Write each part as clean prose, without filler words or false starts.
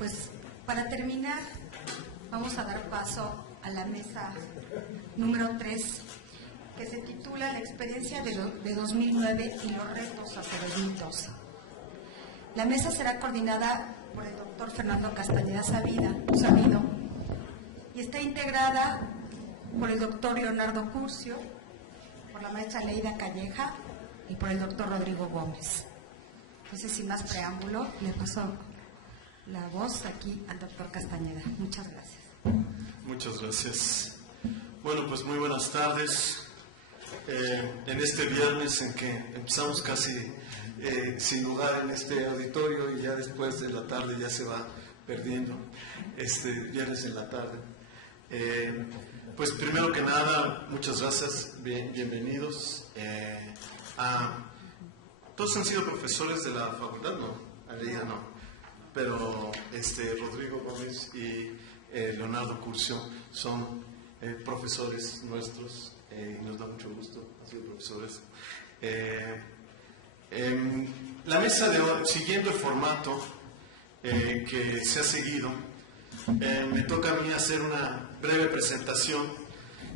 Pues para terminar, vamos a dar paso a la mesa número 3, que se titula La experiencia de 2009 y los retos hacia 2012. La mesa será coordinada por el doctor Fernando Castañeda Sabido y está integrada por el doctor Leonardo Curcio, por la maestra Leida Calleja y por el doctor Rodrigo Gómez. Entonces, sin más preámbulo, le paso la voz aquí al doctor Castañeda. Muchas gracias. Muchas gracias. Bueno, pues muy buenas tardes. En este viernes en que empezamos casi sin lugar en este auditorio y ya después de la tarde ya se va perdiendo, viernes en la tarde. Pues primero que nada, muchas gracias, bienvenidos. Todos han sido profesores de la facultad, ¿no? Aleida no, pero Rodrigo Gómez y Leonardo Curcio son profesores nuestros y nos da mucho gusto, han sido profesores. La mesa de hoy, siguiendo el formato que se ha seguido, me toca a mí hacer una breve presentación,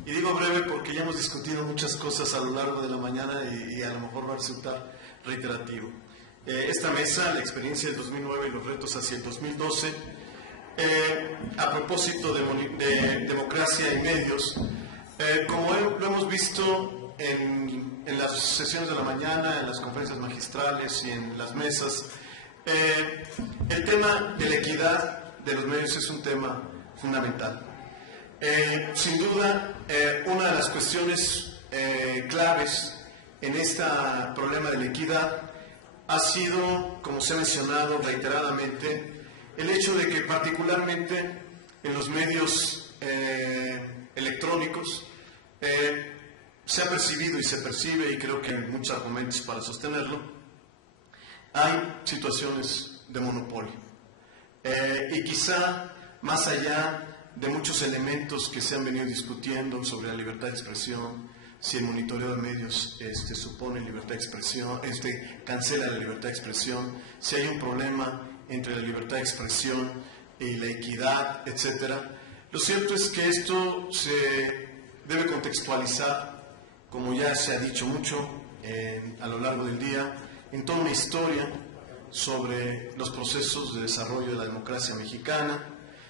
y digo breve porque ya hemos discutido muchas cosas a lo largo de la mañana y a lo mejor va a resultar reiterativo. Esta mesa, la experiencia del 2009 y los retos hacia el 2012, a propósito de democracia y medios, como lo hemos visto en las sesiones de la mañana, en las conferencias magistrales y en las mesas, el tema de la equidad de los medios es un tema fundamental. Sin duda, una de las cuestiones claves en este problema de la equidad ha sido, como se ha mencionado reiteradamente, el hecho de que particularmente en los medios electrónicos se ha percibido y se percibe, y creo que hay muchos argumentos para sostenerlo, hay situaciones de monopolio. Y quizá más allá de muchos elementos que se han venido discutiendo sobre la libertad de expresión, si el monitoreo de medios supone libertad de expresión, cancela la libertad de expresión, si hay un problema entre la libertad de expresión y la equidad, etcétera. Lo cierto es que esto se debe contextualizar, como ya se ha dicho mucho a lo largo del día, en toda una historia sobre los procesos de desarrollo de la democracia mexicana,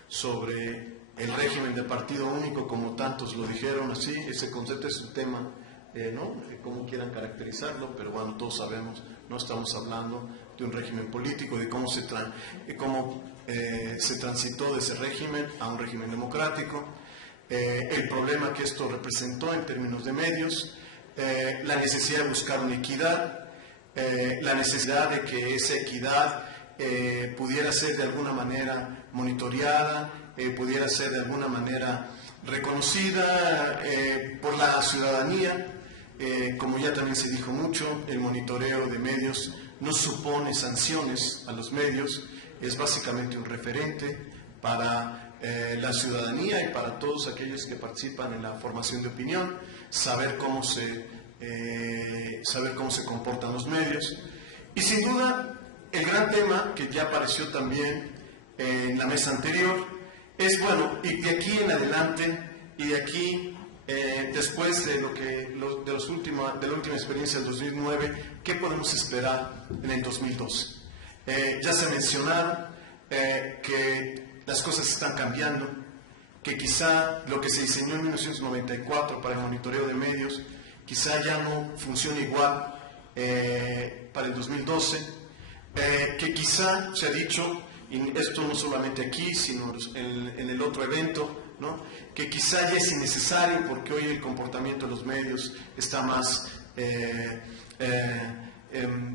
sobre el régimen de partido único, como tantos lo dijeron así. Ese concepto es un tema, ¿no? Como quieran caracterizarlo, pero bueno, todos sabemos, no estamos hablando de un régimen político, de cómo se transitó de ese régimen a un régimen democrático, el problema que esto representó en términos de medios, la necesidad de buscar una equidad, la necesidad de que esa equidad pudiera ser de alguna manera monitoreada, pudiera ser de alguna manera reconocida por la ciudadanía. Como ya también se dijo mucho, el monitoreo de medios no supone sanciones a los medios, es básicamente un referente para la ciudadanía y para todos aquellos que participan en la formación de opinión, saber cómo se comportan los medios. Y sin duda, el gran tema que ya apareció también en la mesa anterior es, bueno, y de aquí en adelante, y de aquí después de la última experiencia del 2009, ¿qué podemos esperar en el 2012? Ya se ha mencionado que las cosas están cambiando, que quizá lo que se diseñó en 1994 para el monitoreo de medios quizá ya no funcione igual para el 2012, que quizá se ha dicho, y esto no solamente aquí, sino en el otro evento, ¿no?, que quizá ya es innecesario porque hoy el comportamiento de los medios está más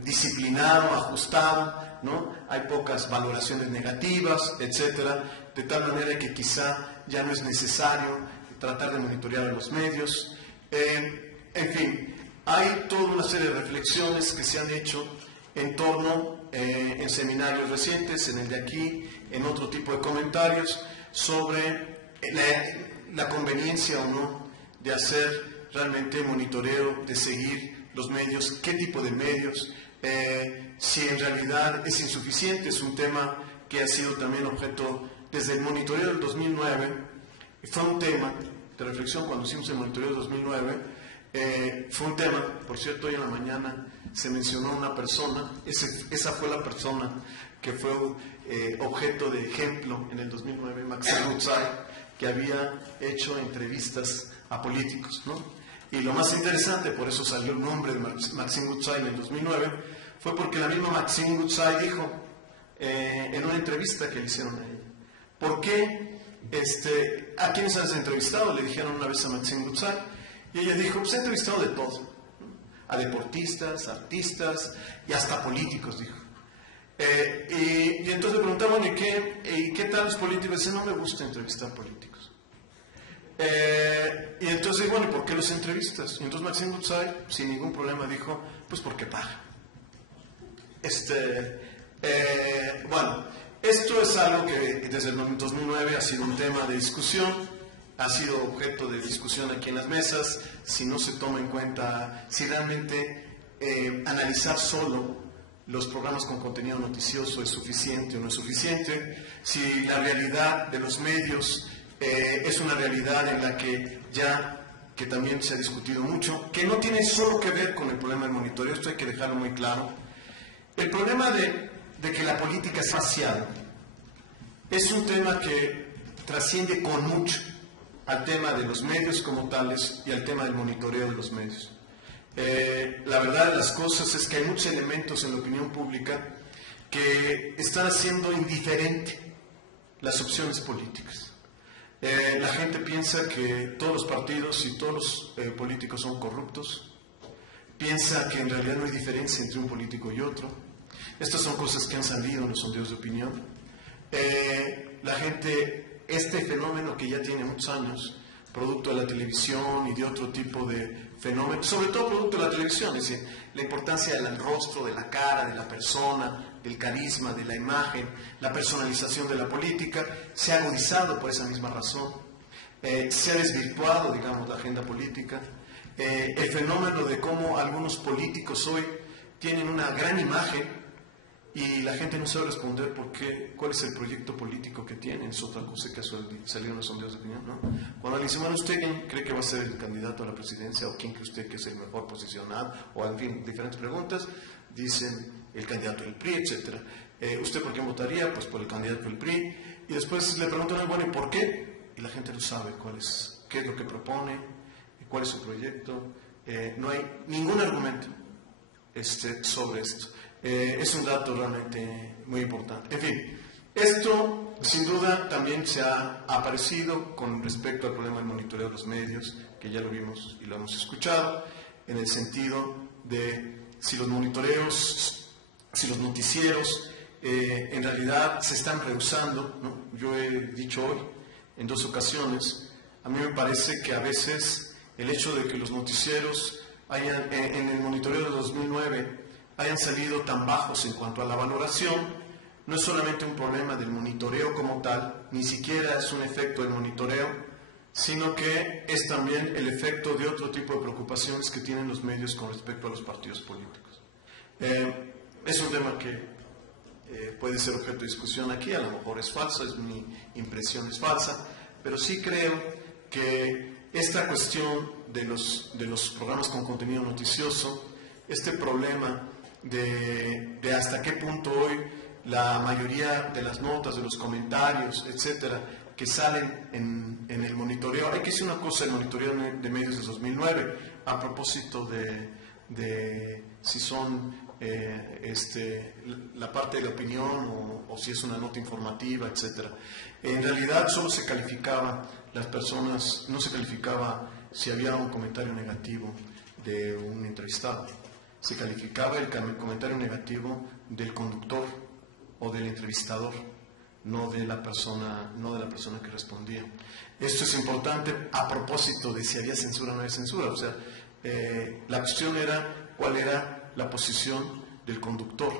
disciplinado, ajustado, ¿no? Hay pocas valoraciones negativas, etcétera, de tal manera que quizá ya no es necesario tratar de monitorear a los medios. En fin, hay toda una serie de reflexiones que se han hecho en torno, en seminarios recientes, en el de aquí, en otro tipo de comentarios, sobre la conveniencia o no de hacer realmente monitoreo, de seguir los medios, qué tipo de medios, si en realidad es insuficiente. Es un tema que ha sido también objeto desde el monitoreo del 2009, fue un tema de reflexión cuando hicimos el monitoreo del 2009, fue un tema, por cierto, hoy en la mañana se mencionó una persona, esa fue la persona que fue objeto de ejemplo en el 2009, Maxime Goodside, que había hecho entrevistas a políticos, ¿no? Y lo más interesante, por eso salió el nombre de Maxime Goodside en el 2009, fue porque la misma Maxime Goodside dijo en una entrevista que le hicieron a ella, ¿por qué? ¿A quiénes has entrevistado? Le dijeron una vez a Maxime Goodside, y ella dijo, pues he entrevistado de todo, ¿no? A deportistas, artistas y hasta políticos, dijo. Y entonces le preguntaban, ¿y qué tal los políticos? Dice, no me gusta entrevistar políticos. Y entonces, bueno, ¿y por qué los entrevistas? Y entonces Maxime Goodside, sin ningún problema, dijo, pues porque paga. Bueno, esto es algo que desde el 2009 ha sido un tema de discusión, ha sido objeto de discusión aquí en las mesas, si no se toma en cuenta, si realmente analizar solo los programas con contenido noticioso es suficiente o no es suficiente, si la realidad de los medios es una realidad en la que también se ha discutido mucho, que no tiene solo que ver con el problema del monitoreo, esto hay que dejarlo muy claro. El problema de que la política es facial es un tema que trasciende con mucho al tema de los medios como tales y al tema del monitoreo de los medios. La verdad de las cosas es que hay muchos elementos en la opinión pública que están haciendo indiferente las opciones políticas. La gente piensa que todos los partidos y todos los políticos son corruptos, piensa que en realidad no hay diferencia entre un político y otro. Estas son cosas que han salido en los sondeos de opinión. La gente, este fenómeno que ya tiene muchos años, producto de la televisión y de otro tipo de fenómenos, sobre todo producto de la televisión, es decir, la importancia del rostro, de la cara, de la persona, del carisma, de la imagen, la personalización de la política, se ha agudizado por esa misma razón, se ha desvirtuado, digamos, la agenda política, el fenómeno de cómo algunos políticos hoy tienen una gran imagen y la gente no sabe responder cuál es el proyecto político que tienen. Es otra cosa que ha salido en los sondeos de opinión, ¿no? Cuando le dicen, bueno, ¿usted quién cree que va a ser el candidato a la presidencia? ¿O quién cree usted que es el mejor posicionado? O en fin, diferentes preguntas. Dicen el candidato del PRI, etc. ¿Usted por quién votaría? Pues por el candidato del PRI. Y después le preguntan, bueno, ¿y por qué? Y la gente no sabe qué es lo que propone, cuál es su proyecto. No hay ningún argumento sobre esto. Es un dato realmente muy importante. En fin, esto sin duda también se ha aparecido con respecto al problema del monitoreo de los medios, que ya lo vimos y lo hemos escuchado, en el sentido de si los monitoreos, si los noticieros en realidad se están rehusando, ¿no? Yo he dicho hoy en 2 ocasiones, a mí me parece que a veces el hecho de que los noticieros hayan, en el monitoreo de 2009 hayan salido tan bajos en cuanto a la valoración, no es solamente un problema del monitoreo como tal, ni siquiera es un efecto del monitoreo, sino que es también el efecto de otro tipo de preocupaciones que tienen los medios con respecto a los partidos políticos. Es un tema que puede ser objeto de discusión aquí, a lo mejor es falso, mi impresión es falsa, pero sí creo que esta cuestión de los programas con contenido noticioso, este problema de hasta qué punto hoy la mayoría de las notas, de los comentarios, etcétera, que salen en el monitoreo. Hay que decir una cosa, el monitoreo de medios de 2009, a propósito de si son la parte de la opinión o si es una nota informativa, etcétera. En realidad solo se calificaba las personas, no se calificaba si había un comentario negativo de un entrevistado. Se calificaba el comentario negativo del conductor o del entrevistador, no de la persona que respondía. Esto es importante a propósito de si había censura o no había censura. O sea, la cuestión era cuál era la posición del conductor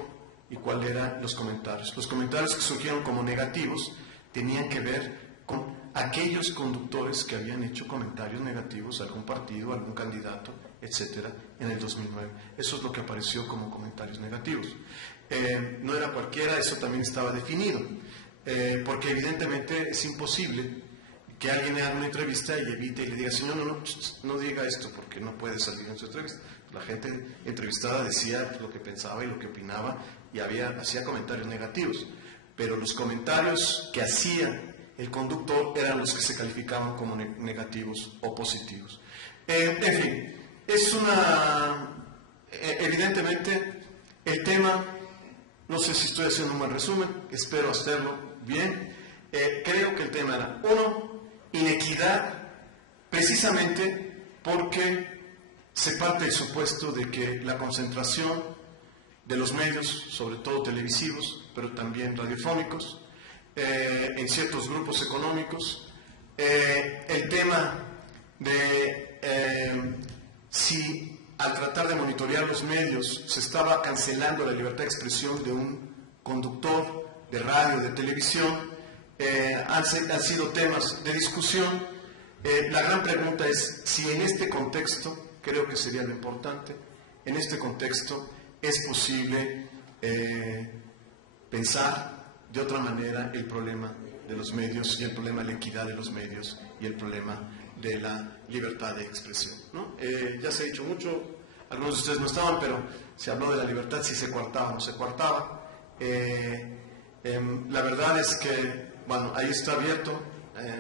y cuáles eran los comentarios. Los comentarios que surgieron como negativos tenían que ver con aquellos conductores que habían hecho comentarios negativos a algún partido, a algún candidato, etcétera, en el 2009. Eso es lo que apareció como comentarios negativos. no era cualquiera, eso también estaba definido, porque evidentemente es imposible que alguien haga una entrevista y evite y le diga, señor, no diga esto porque no puede salir en su entrevista. La gente entrevistada decía lo que pensaba y lo que opinaba y hacía comentarios negativos, pero los comentarios que hacía el conductor eran los que se calificaban como negativos o positivos. En fin, evidentemente el tema, no sé si estoy haciendo un buen resumen, espero hacerlo bien. Creo que el tema era, uno, inequidad, precisamente porque se parte del supuesto de que la concentración de los medios, sobre todo televisivos, pero también radiofónicos, en ciertos grupos económicos, el tema de si al tratar de monitorear los medios se estaba cancelando la libertad de expresión de un conductor de radio, de televisión, han sido temas de discusión. La gran pregunta es si en este contexto, creo que sería lo importante, en este contexto es posible pensar de otra manera el problema de los medios y el problema de la equidad de los medios y el problema de la libertad de expresión, ¿no? Ya se ha dicho mucho, algunos de ustedes no estaban, pero se habló de la libertad, si se coartaba o no se coartaba. La verdad es que, bueno, ahí está abierto,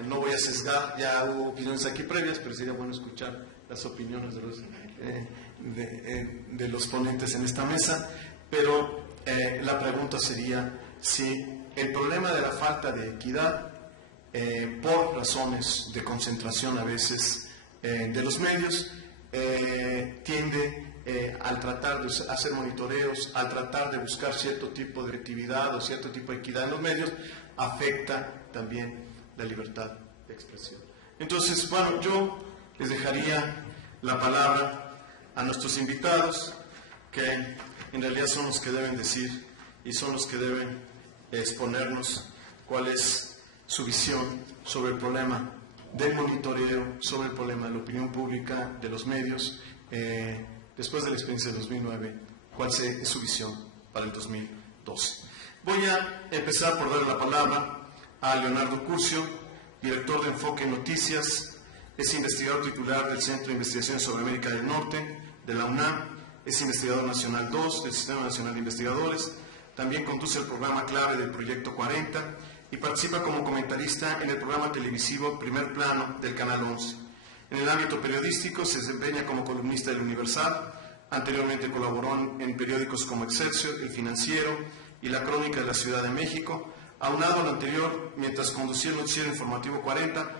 no voy a sesgar, ya hubo opiniones aquí previas, pero sería bueno escuchar las opiniones de los ponentes en esta mesa, pero la pregunta sería si el problema de la falta de equidad, por razones de concentración a veces de los medios, tiende al tratar de hacer monitoreos, al tratar de buscar cierto tipo de actividad o cierto tipo de equidad en los medios, afecta también la libertad de expresión. Entonces, bueno, yo les dejaría la palabra a nuestros invitados, que en realidad son los que deben decir y son los que deben exponernos cuál es su visión sobre el problema del monitoreo, sobre el problema de la opinión pública, de los medios, después de la experiencia de 2009, cuál es su visión para el 2012. Voy a empezar por dar la palabra a Leonardo Curcio, director de Enfoque Noticias, es investigador titular del Centro de Investigaciones sobre América del Norte de la UNAM, es investigador nacional 2 del Sistema Nacional de Investigadores, también conduce el programa clave del Proyecto 40 y participa como comentarista en el programa televisivo Primer Plano del Canal 11. En el ámbito periodístico se desempeña como columnista del Universal, anteriormente colaboró en periódicos como Excelsior, El Financiero y La Crónica de la Ciudad de México. Aunado a lo anterior, mientras conducía el noticiero informativo 40,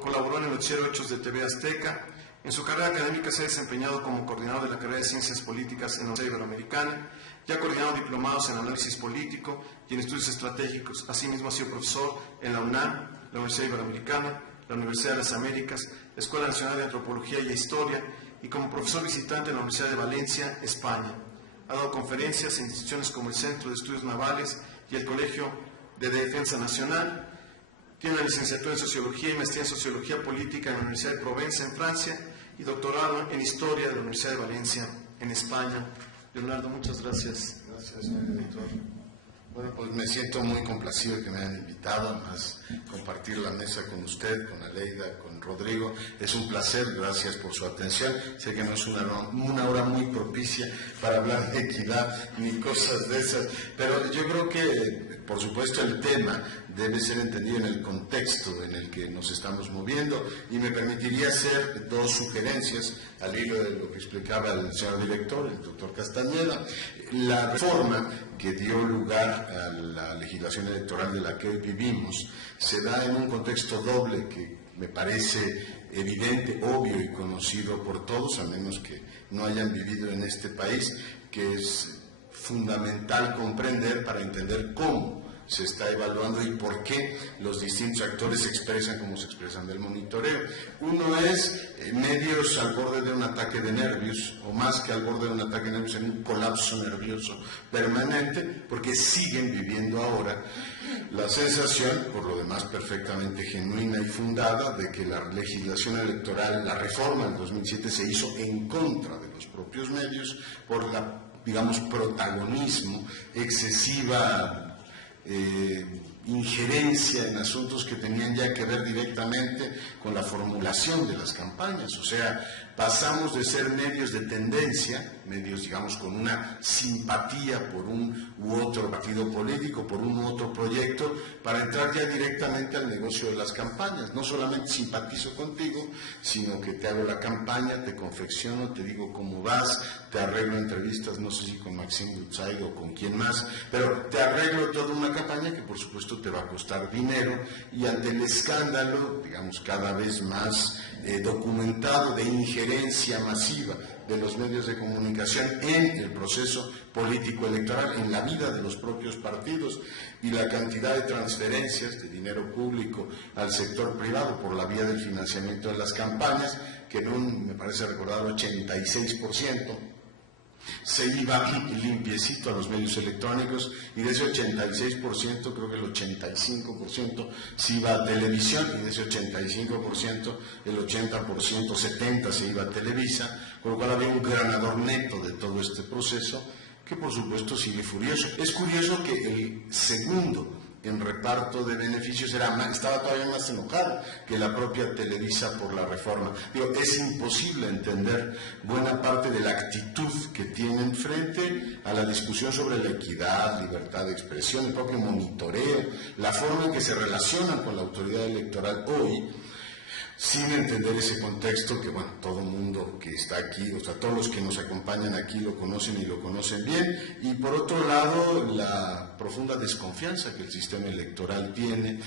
colaboró en el noticiero Hechos de TV Azteca. En su carrera académica se ha desempeñado como coordinador de la carrera de Ciencias Políticas en la Universidad Iberoamericana, ya ha coordinado diplomados en análisis político y en estudios estratégicos. Asimismo ha sido profesor en la UNAM, la Universidad Iberoamericana, la Universidad de las Américas, la Escuela Nacional de Antropología y Historia y como profesor visitante en la Universidad de Valencia, España. Ha dado conferencias en instituciones como el Centro de Estudios Navales y el Colegio de Defensa Nacional. Tiene una licenciatura en Sociología y maestría en Sociología Política en la Universidad de Provenza, en Francia, y doctorado en Historia de la Universidad de Valencia, en España. Leonardo, muchas gracias. Gracias, señor director. Bueno, pues me siento muy complacido que me hayan invitado a compartir la mesa con usted, con Aleida, con Rodrigo. Es un placer, gracias por su atención. Sé que no es una hora muy propicia para hablar de equidad ni cosas de esas, pero yo creo que, por supuesto, el tema debe ser entendido en el contexto en el que nos estamos moviendo, y me permitiría hacer dos sugerencias al hilo de lo que explicaba el señor director, el doctor Castañeda. La reforma que dio lugar a la legislación electoral de la que hoy vivimos se da en un contexto doble que me parece evidente, obvio y conocido por todos, a menos que no hayan vivido en este país, que es fundamental comprender para entender cómo se está evaluando y por qué los distintos actores se expresan como se expresan del monitoreo. Uno es medios al borde de un ataque de nervios, o más que al borde de un ataque de nervios, en un colapso nervioso permanente, porque siguen viviendo ahora la sensación, por lo demás perfectamente genuina y fundada, de que la legislación electoral, la reforma del 2007 se hizo en contra de los propios medios por la digamos, protagonismo, excesiva injerencia en asuntos que tenían ya que ver directamente con la formulación de las campañas. O sea, pasamos de ser medios de tendencia, medios, digamos, con una simpatía por un u otro partido político, por un u otro proyecto, para entrar ya directamente al negocio de las campañas. No solamente simpatizo contigo, sino que te hago la campaña, te confecciono, te digo cómo vas, te arreglo entrevistas, no sé si con Maxime Butzai o con quién más, pero te arreglo toda una campaña que por supuesto te va a costar dinero, y ante el escándalo, digamos, cada vez más documentado de injerencia masiva de los medios de comunicación en el proceso político electoral, en la vida de los propios partidos, y la cantidad de transferencias de dinero público al sector privado por la vía del financiamiento de las campañas, que en un, me parece recordar, 86% se iba limpiecito a los medios electrónicos, y de ese 86% creo que el 85% se iba a televisión, y de ese 85% el 80%, 70% se iba a Televisa, con lo cual había un ganador neto de todo este proceso que por supuesto sigue furioso. Es curioso que el segundo en reparto de beneficios estaba todavía más enojado que la propia Televisa por la reforma. Digo, es imposible entender buena parte de la actitud que tienen frente a la discusión sobre la equidad, libertad de expresión, el propio monitoreo, la forma en que se relacionan con la autoridad electoral hoy, sin entender ese contexto que, bueno, todo el mundo que está aquí, o sea, todos los que nos acompañan aquí lo conocen y lo conocen bien, y por otro lado, la profunda desconfianza que el sistema electoral tiene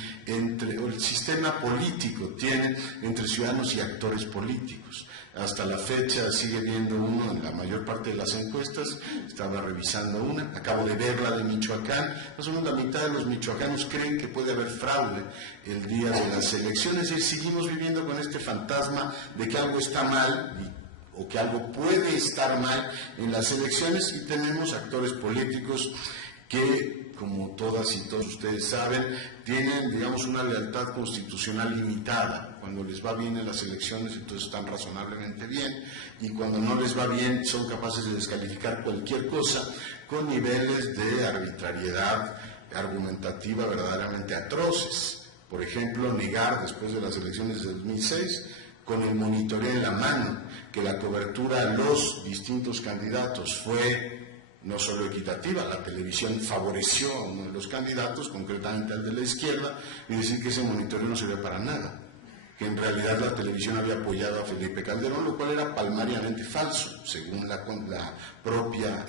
o el sistema político tiene entre ciudadanos y actores políticos. Hasta la fecha sigue viendo uno en la mayor parte de las encuestas, estaba revisando una, acabo de ver la de Michoacán, más o menos la mitad de los michoacanos creen que puede haber fraude el día de las elecciones, y seguimos viviendo con este fantasma de que algo está mal o que algo puede estar mal en las elecciones, y tenemos actores políticos que, como todas y todos ustedes saben, tienen, digamos, una lealtad constitucional limitada. Cuando les va bien en las elecciones, entonces están razonablemente bien, y cuando no les va bien son capaces de descalificar cualquier cosa con niveles de arbitrariedad argumentativa verdaderamente atroces. Por ejemplo, negar después de las elecciones de 2006, con el monitoreo en la mano, que la cobertura a los distintos candidatos fue no solo equitativa, la televisión favoreció a uno de los candidatos, concretamente al de la izquierda, y decir que ese monitoreo no servía para nada, que en realidad la televisión había apoyado a Felipe Calderón, lo cual era palmariamente falso, según la propia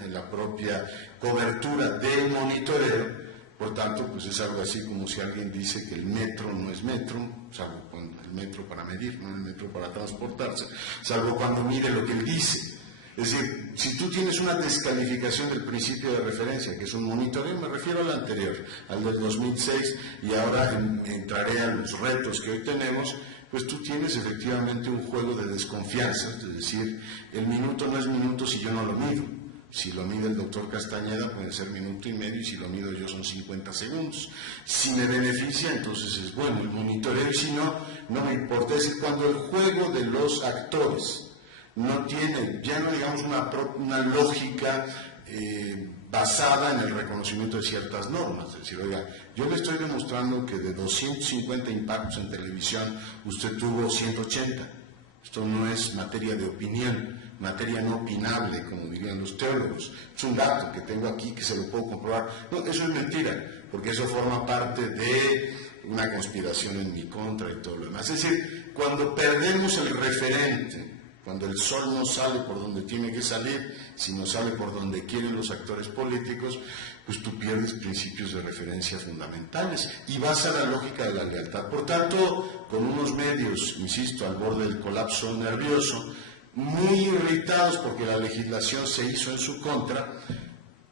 cobertura del monitoreo. Por tanto, pues es algo así como si alguien dice que el metro no es metro, salvo cuando el metro para medir, no el metro para transportarse, salvo cuando mide lo que él dice. Es decir, si tú tienes una descalificación del principio de referencia, que es un monitoreo, me refiero al anterior, al del 2006, y ahora entraré a los retos que hoy tenemos, pues tú tienes efectivamente un juego de desconfianza, es decir, el minuto no es minuto si yo no lo mido. Si lo mide el doctor Castañeda puede ser minuto y medio, y si lo mido yo son 50 segundos. Si me beneficia, entonces es bueno el monitoreo, y si no, no me importa. Es decir, cuando el juego de los actores no tiene, ya no digamos una lógica basada en el reconocimiento de ciertas normas, es decir, oiga, yo le estoy demostrando que de 250 impactos en televisión usted tuvo 180. Esto no es materia de opinión, materia no opinable, como dirían los teólogos. Es un dato que tengo aquí que se lo puedo comprobar. No, eso es mentira, porque eso forma parte de una conspiración en mi contra y todo lo demás. Es decir, cuando perdemos el referente, cuando el sol no sale por donde tiene que salir, sino sale por donde quieren los actores políticos, pues tú pierdes principios de referencia fundamentales y vas a la lógica de la lealtad. Por tanto, con unos medios, insisto, al borde del colapso nervioso, muy irritados porque la legislación se hizo en su contra,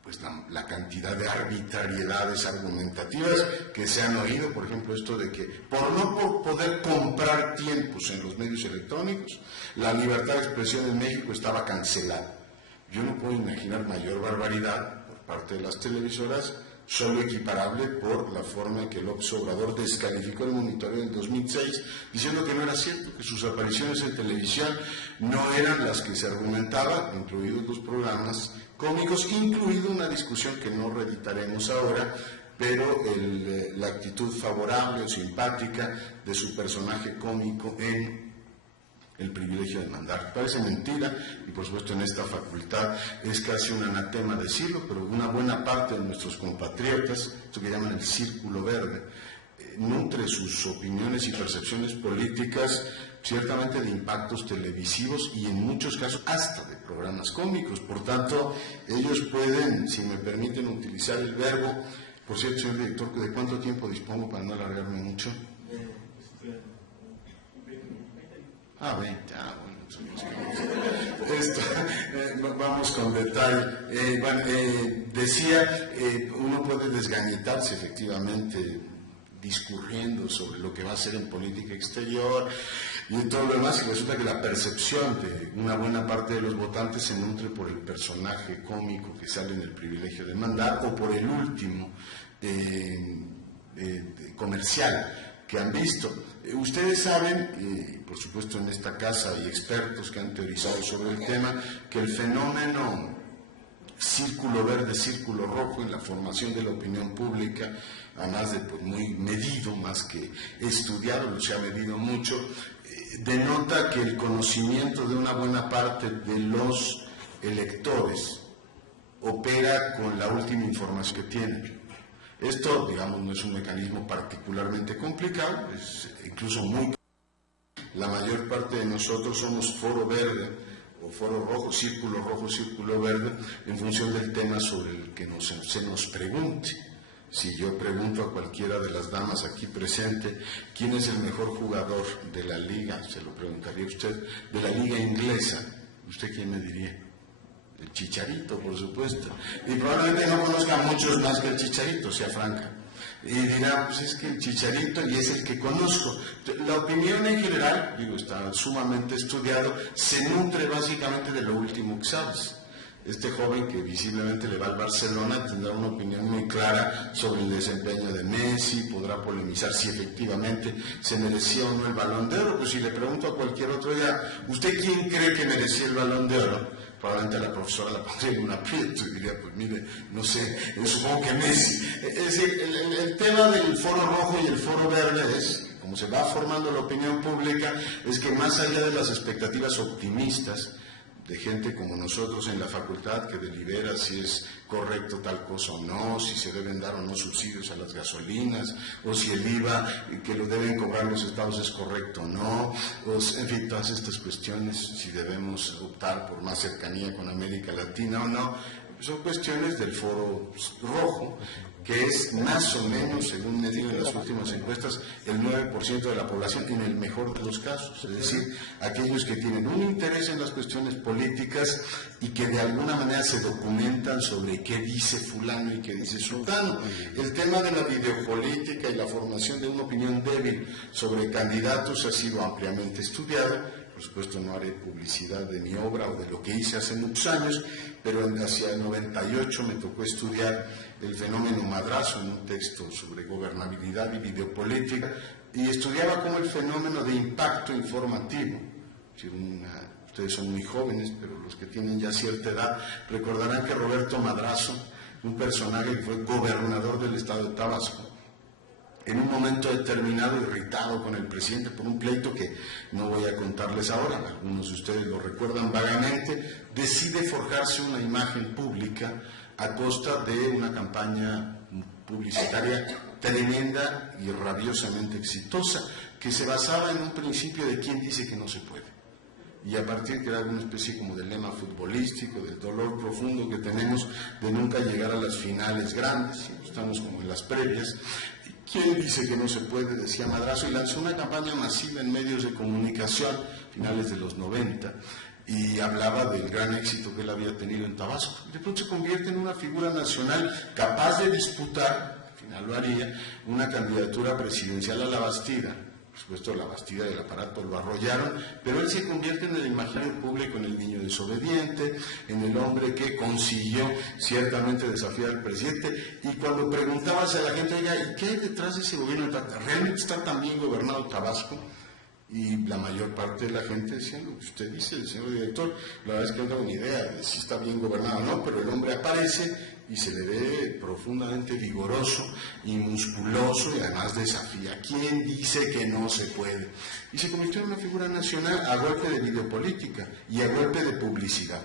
pues la cantidad de arbitrariedades argumentativas que se han oído, por ejemplo, esto de que por poder comprar tiempos en los medios electrónicos, la libertad de expresión en México estaba cancelada. Yo no puedo imaginar mayor barbaridad por parte de las televisoras solo equiparable por la forma en que López Obrador descalificó el monitoreo en 2006, diciendo que no era cierto, que sus apariciones en televisión no eran las que se argumentaba, incluidos los programas cómicos, incluido una discusión que no reeditaremos ahora, pero la actitud favorable o simpática de su personaje cómico en El privilegio de mandar. Parece mentira, y por supuesto en esta facultad es casi un anatema decirlo, pero una buena parte de nuestros compatriotas, esto que llaman el círculo verde, nutre sus opiniones y percepciones políticas ciertamente de impactos televisivos y en muchos casos hasta de programas cómicos. Por tanto, ellos pueden, si me permiten utilizar el verbo, por cierto, señor director, ¿de cuánto tiempo dispongo para no alargarme mucho? 20, bueno, vamos con detalle. Decía, uno puede desgañitarse efectivamente discurriendo sobre lo que va a hacer en política exterior y todo lo demás, y resulta que la percepción de una buena parte de los votantes se nutre por el personaje cómico que sale en El privilegio de mandar o por el último comercial que han visto. Ustedes saben, por supuesto en esta casa hay expertos que han teorizado sobre el tema, que el fenómeno círculo verde, círculo rojo en la formación de la opinión pública, además de muy medido, más que estudiado, se ha medido mucho, denota que el conocimiento de una buena parte de los electores opera con la última información que tienen. Esto, digamos, no es un mecanismo particularmente complicado, es incluso muy... La mayor parte de nosotros somos foro verde o foro rojo, círculo verde, en función del tema sobre el que se nos pregunte. Si yo pregunto a cualquiera de las damas aquí presente, ¿quién es el mejor jugador de la liga? Se lo preguntaría usted, de la liga inglesa. ¿Usted quién me diría? El Chicharito, por supuesto. Y probablemente no conozca muchos más que el Chicharito, sea franca. Y dirá, pues es que el Chicharito y es el que conozco. La opinión en general, digo, está sumamente estudiado, se nutre básicamente de lo último que sabes. Este joven que visiblemente le va al Barcelona tendrá una opinión muy clara sobre el desempeño de Messi, podrá polemizar si efectivamente se merecía o no el Balón de Oro. Pues si le pregunto a cualquier otro día, ¿usted quién cree que merecía el Balón de Oro? Probablemente la profesora la pondría en un aprieto y diría, pues mire, no sé, supongo que Messi. Es decir, el tema del foro rojo y el foro verde es, como se va formando la opinión pública, es que más allá de las expectativas optimistas de gente como nosotros en la facultad que delibera si es correcto tal cosa o no, si se deben dar o no subsidios a las gasolinas, o si el IVA que lo deben cobrar los estados es correcto o no, en fin, todas estas cuestiones, si debemos optar por más cercanía con América Latina o no, son cuestiones del foro rojo, que es más o menos, según medían en las últimas encuestas, el 9% de la población en el mejor de los casos, es decir, aquellos que tienen un interés en las cuestiones políticas y que de alguna manera se documentan sobre qué dice fulano y qué dice sultano. El tema de la videopolítica y la formación de una opinión débil sobre candidatos ha sido ampliamente estudiado. Por supuesto no haré publicidad de mi obra o de lo que hice hace muchos años, pero hacia el 98 me tocó estudiar el fenómeno Madrazo en un texto sobre gobernabilidad y videopolítica, y estudiaba cómo el fenómeno de impacto informativo, ustedes son muy jóvenes, pero los que tienen ya cierta edad recordarán que Roberto Madrazo, un personaje que fue gobernador del estado de Tabasco, en un momento determinado, irritado con el presidente por un pleito que no voy a contarles ahora, algunos de ustedes lo recuerdan vagamente, decide forjarse una imagen pública a costa de una campaña publicitaria tremenda y rabiosamente exitosa, que se basaba en un principio de quién dice que no se puede. Y a partir que era una especie como de lema futbolístico, del dolor profundo que tenemos de nunca llegar a las finales grandes, estamos como en las previas. ¿Quién dice que no se puede?, decía Madrazo, y lanzó una campaña masiva en medios de comunicación, finales de los 90, y hablaba del gran éxito que él había tenido en Tabasco. De pronto se convierte en una figura nacional capaz de disputar, al final lo haría, una candidatura presidencial a la Bastida, por supuesto la Bastida y el aparato lo arrollaron, pero él se convierte en el imaginario público en el niño desobediente, en el hombre que consiguió ciertamente desafiar al presidente, y cuando preguntabas a la gente, oiga, ¿y qué hay detrás de ese gobierno? ¿Realmente está tan bien gobernado Tabasco? Y la mayor parte de la gente decía lo que usted dice, señor director. La verdad es que no tengo ni idea de si está bien gobernado o no, pero el hombre aparece y se le ve profundamente vigoroso y musculoso, y además desafía. ¿Quién dice que no se puede? Y se convirtió en una figura nacional a golpe de videopolítica y a golpe de publicidad.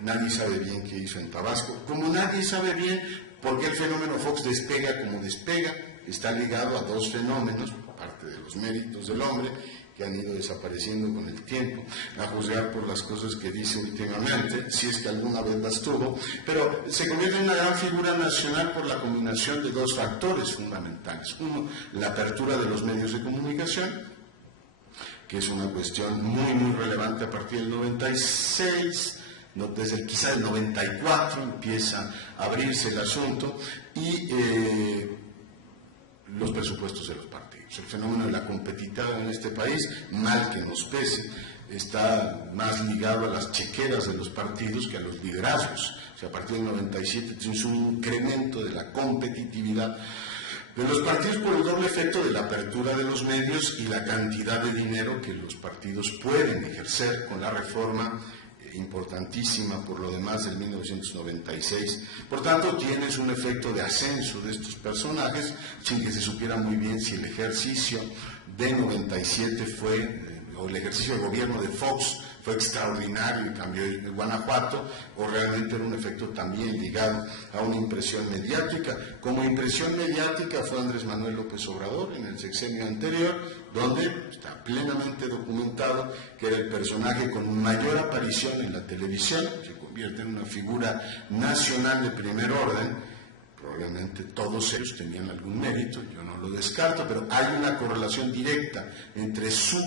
Nadie sabe bien qué hizo en Tabasco, como nadie sabe bien por qué el fenómeno Fox despega como despega. Está ligado a dos fenómenos, aparte de los méritos del hombre, que han ido desapareciendo con el tiempo, a juzgar por las cosas que dice últimamente, si es que alguna vez las tuvo, pero se convierte en una gran figura nacional por la combinación de dos factores fundamentales. Uno, la apertura de los medios de comunicación, que es una cuestión muy relevante a partir del 96, desde quizá el 94 empieza a abrirse el asunto, y los presupuestos de los partidos. El fenómeno de la competitividad en este país, mal que nos pese, está más ligado a las chequeras de los partidos que a los liderazgos. O sea, a partir del 97 tienes un incremento de la competitividad de los partidos por el doble efecto de la apertura de los medios y la cantidad de dinero que los partidos pueden ejercer con la reforma importantísima por lo demás del 1996. Por tanto, tienes un efecto de ascenso de estos personajes sin que se supiera muy bien si el ejercicio de 97 o el ejercicio de gobierno de Fox fue extraordinario y cambió el Guanajuato, o realmente era un efecto también ligado a una impresión mediática. Como impresión mediática fue Andrés Manuel López Obrador en el sexenio anterior, donde está plenamente documentado que era el personaje con mayor aparición en la televisión, se convierte en una figura nacional de primer orden. Probablemente todos ellos tenían algún mérito, yo no lo descarto, pero hay una correlación directa entre su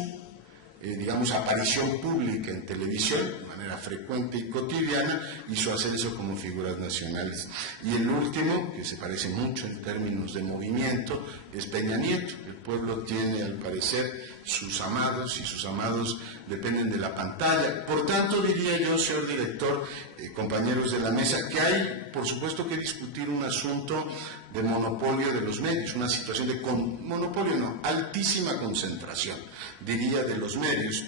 aparición pública en televisión, de manera frecuente y cotidiana, y su ascenso como figuras nacionales. Y el último, que se parece mucho en términos de movimiento, es Peña Nieto. El pueblo tiene, al parecer, sus amados, y sus amados dependen de la pantalla. Por tanto, diría yo, señor director, compañeros de la mesa, que hay, por supuesto, que discutir un asunto de monopolio de los medios, una situación de altísima concentración, diría, de los medios,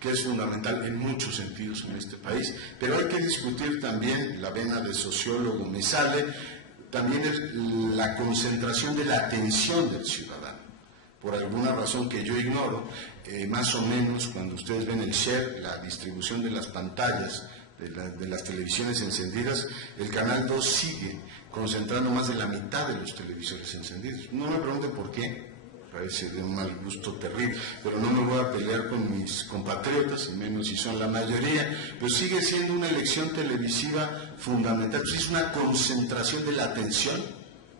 que es fundamental en muchos sentidos en este país. Pero hay que discutir también, la vena de sociólogo me sale, también es la concentración de la atención del ciudadano. Por alguna razón que yo ignoro, más o menos cuando ustedes ven el share, la distribución de las pantallas, de las televisiones encendidas, el Canal 2 sigue concentrando más de la mitad de los televisores encendidos. No me pregunten por qué, parece de un mal gusto terrible, pero no me voy a pelear con mis compatriotas, y menos si son la mayoría, pero sigue siendo una elección televisiva fundamental. Pues es una concentración de la atención.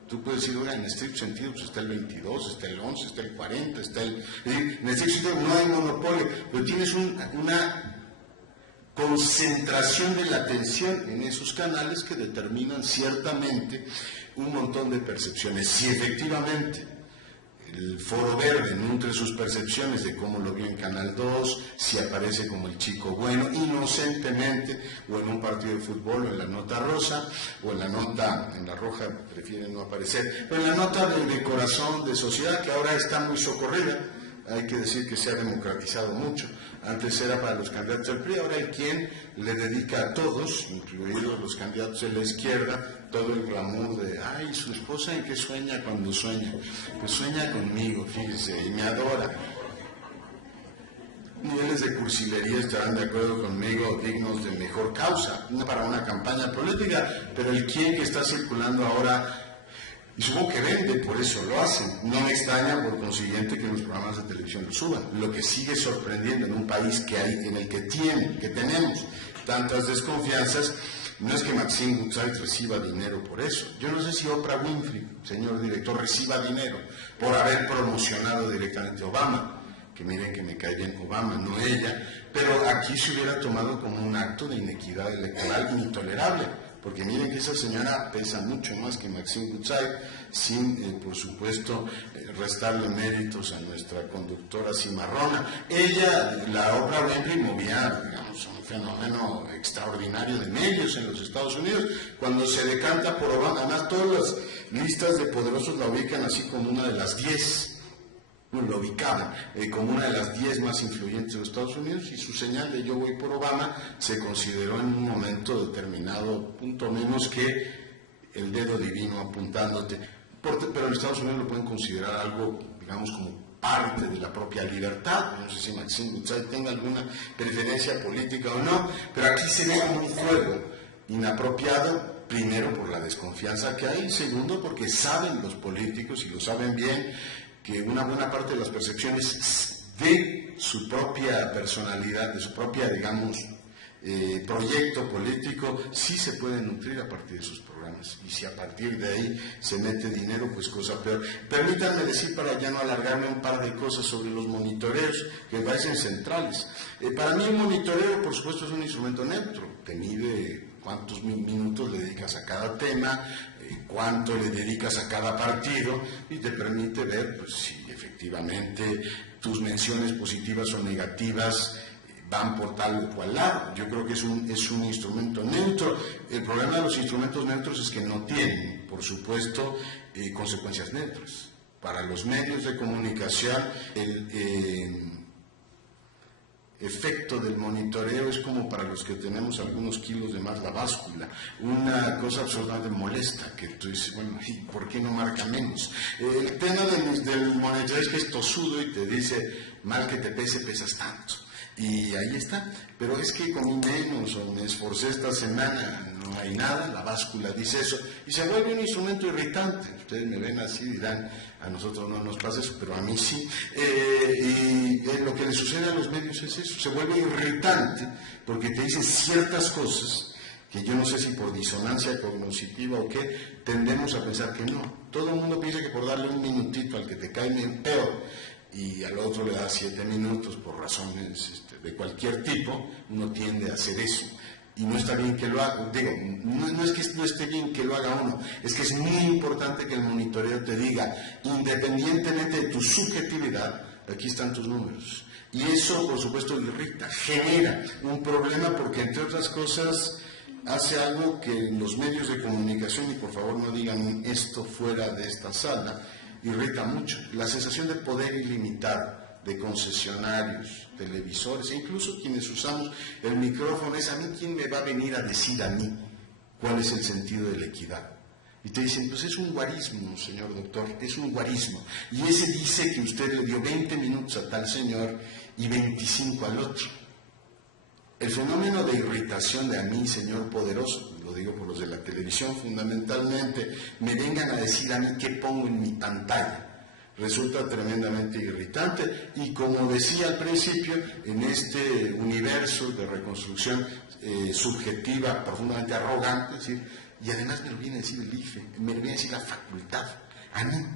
Tú puedes decir, oiga, en estricto sentido, pues está el 22, está el 11, está el 40, está el... Es decir, en estricto sentido no hay monopolio, pero tienes una concentración de la atención en esos canales que determinan ciertamente un montón de percepciones. Si efectivamente el Foro Verde nutre sus percepciones de cómo lo vio en Canal 2, si aparece como el chico bueno, inocentemente, o en un partido de fútbol, o en la nota rosa, o en la roja prefieren no aparecer, pero en la nota de corazón, de sociedad, que ahora está muy socorrida. Hay que decir que se ha democratizado mucho. Antes era para los candidatos del PRI, ahora hay quien le dedica a todos, incluidos los candidatos de la izquierda, todo el glamour de, ay, su esposa, ¿en qué sueña cuando sueña? Pues sueña conmigo, fíjese, y me adora. Niveles de cursilería estarán de acuerdo conmigo, dignos de mejor causa, no para una campaña política, pero el quién que está circulando ahora, y supongo que vende, por eso lo hacen. No me extraña, por consiguiente, que los programas de televisión lo suban. Lo que sigue sorprendiendo en un país en el que tenemos tantas desconfianzas, no es que Maxine Goodside reciba dinero por eso. Yo no sé si Oprah Winfrey, señor director, reciba dinero por haber promocionado directamente a Obama. Que miren que me cae bien Obama, no ella. Pero aquí se hubiera tomado como un acto de inequidad electoral intolerable, porque miren que esa señora pesa mucho más que Maxine Goodside, sin, por supuesto, restarle méritos a nuestra conductora cimarrona. Ella, la Oprah Winfrey, movía, digamos, un fenómeno extraordinario de medios en los Estados Unidos. Cuando se decanta por Obama, además todas las listas de poderosos la ubican así como una de las 10, lo ubicaban como una de las 10 más influyentes de los Estados Unidos, y su señal de yo voy por Obama se consideró en un momento determinado, punto menos que el dedo divino apuntándote. Pero en Estados Unidos lo pueden considerar algo, digamos, como parte de la propia libertad. No sé si Maxine Goodside tenga alguna preferencia política o no, pero aquí se ve como un juego inapropiado, primero por la desconfianza que hay, segundo porque saben los políticos, y lo saben bien, que una buena parte de las percepciones de su propia personalidad, de su propia, digamos, proyecto político, sí se puede nutrir a partir de sus programas, y si a partir de ahí se mete dinero, pues cosa peor. Permítanme decir, para ya no alargarme, un par de cosas sobre los monitoreos que me parecen centrales. Para mí el monitoreo, por supuesto, es un instrumento neutro, te mide cuántos minutos le dedicas a cada tema, cuánto le dedicas a cada partido, y te permite ver, pues, si efectivamente tus menciones positivas o negativas van por tal o cual lado. Yo creo que es un instrumento neutro. El problema de los instrumentos neutros es que no tienen, por supuesto, consecuencias neutras. Para los medios de comunicación, el efecto del monitoreo es como para los que tenemos algunos kilos de más la báscula, una cosa absolutamente molesta, que tú dices, bueno, ¿y por qué no marca menos? El tema del monitoreo es que es tosudo y te dice, mal que te pese, pesas tanto. Y ahí está, pero es que comí menos o me esforcé esta semana, no hay nada, la báscula dice eso, y se vuelve un instrumento irritante. Ustedes me ven así y dirán, a nosotros no nos pasa eso, pero a mí sí. Y lo que le sucede a los medios es eso, se vuelve irritante porque te dicen ciertas cosas que yo no sé si por disonancia cognitiva o qué, tendemos a pensar que no. Todo el mundo piensa que por darle un minutito al que te cae peor, y al otro le da 7 minutos por razones de cualquier tipo, uno tiende a hacer eso. Y no está bien que lo haga, digo, no es que no esté bien que lo haga uno, es que es muy importante que el monitoreo te diga, independientemente de tu subjetividad, aquí están tus números. Y eso, por supuesto, irrita, genera un problema, porque entre otras cosas hace algo que los medios de comunicación, y por favor no digan esto fuera de esta sala, irrita mucho. La sensación de poder ilimitado de concesionarios, televisores, e incluso quienes usamos el micrófono, es: a mí quién me va a venir a decir a mí cuál es el sentido de la equidad. Y te dicen, pues es un guarismo, señor doctor, es un guarismo. Y ese dice que usted le dio 20 minutos a tal señor y 25 al otro. El fenómeno de irritación de a mí, señor poderoso, lo digo por los de la televisión fundamentalmente, me vengan a decir a mí qué pongo en mi pantalla, resulta tremendamente irritante. Y como decía al principio, en este universo de reconstrucción subjetiva profundamente arrogante, es decir, y además me lo viene a decir el IFE, me lo viene a decir la facultad, a mí,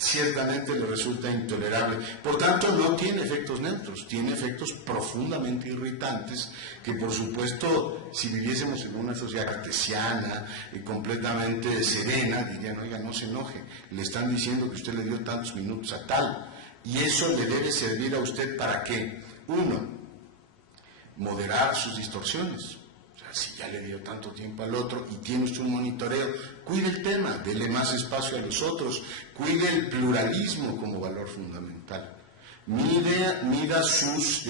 ciertamente le resulta intolerable. Por tanto, no tiene efectos neutros, tiene efectos profundamente irritantes que, por supuesto, si viviésemos en una sociedad cartesiana y completamente serena, dirían, oiga, no se enoje, le están diciendo que usted le dio tantos minutos a tal, y eso le debe servir a usted para ¿qué? Uno, moderar sus distorsiones. Si ya le dio tanto tiempo al otro y tiene usted un monitoreo, cuide el tema, dele más espacio a los otros, cuide el pluralismo como valor fundamental. Mida sus,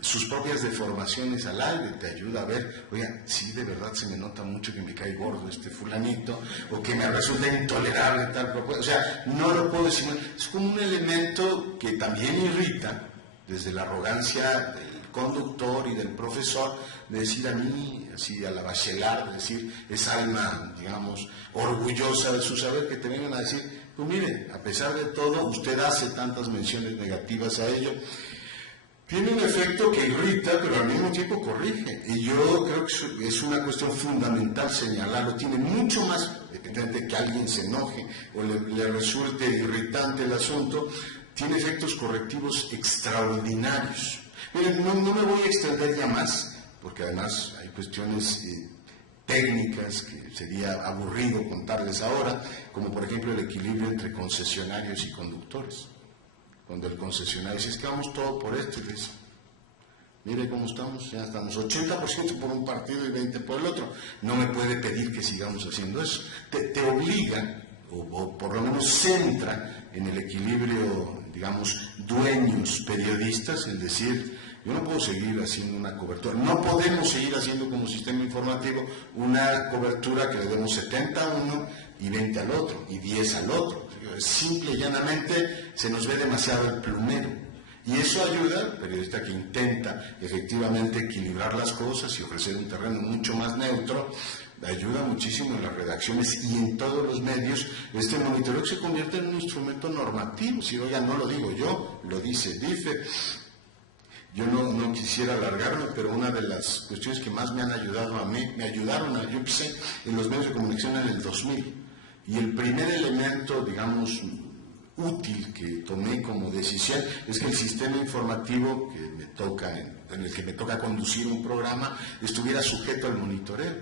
sus propias deformaciones al aire, te ayuda a ver, oiga, sí, de verdad se me nota mucho que me cae gordo este fulanito, o que me resulta intolerable tal propuesta. O sea, no lo puedo decir, es como un elemento que también irrita, desde la arrogancia del conductor y del profesor, de decir a mí, así a la Bachelard, de decir, esa alma, digamos, orgullosa de su saber, que te vengan a decir, pues mire, a pesar de todo, usted hace tantas menciones negativas a ello. Tiene un efecto que irrita, pero al mismo tiempo corrige. Y yo creo que es una cuestión fundamental señalarlo. Tiene mucho más, depende de que alguien se enoje o le resulte irritante el asunto, tiene efectos correctivos extraordinarios. Miren, no me voy a extender ya más, porque además hay cuestiones técnicas que sería aburrido contarles ahora, como por ejemplo el equilibrio entre concesionarios y conductores. Cuando el concesionario dice, es que vamos todo por esto, y dice, mire cómo estamos, ya estamos 80% por un partido y 20% por el otro. No me puede pedir que sigamos haciendo eso. Te obliga, o por lo menos centra en el equilibrio, digamos, dueños, periodistas, el decir, yo no puedo seguir haciendo una cobertura, no podemos seguir haciendo como sistema informativo una cobertura que le demos 70 a uno y 20 al otro, y 10 al otro. Simple y llanamente se nos ve demasiado el plumero. Y eso ayuda al periodista que intenta efectivamente equilibrar las cosas y ofrecer un terreno mucho más neutro, ayuda muchísimo en las redacciones y en todos los medios. Este monitoreo se convierte en un instrumento normativo. Si oiga, no lo digo yo, lo dice DIFE. Yo no quisiera alargarme, pero una de las cuestiones que más me han ayudado a mí, me ayudaron a, yo empecé en los medios de comunicación en el 2000, y el primer elemento, digamos, útil que tomé como decisión es que el sistema informativo que me toca, en el que me toca conducir un programa, estuviera sujeto al monitoreo.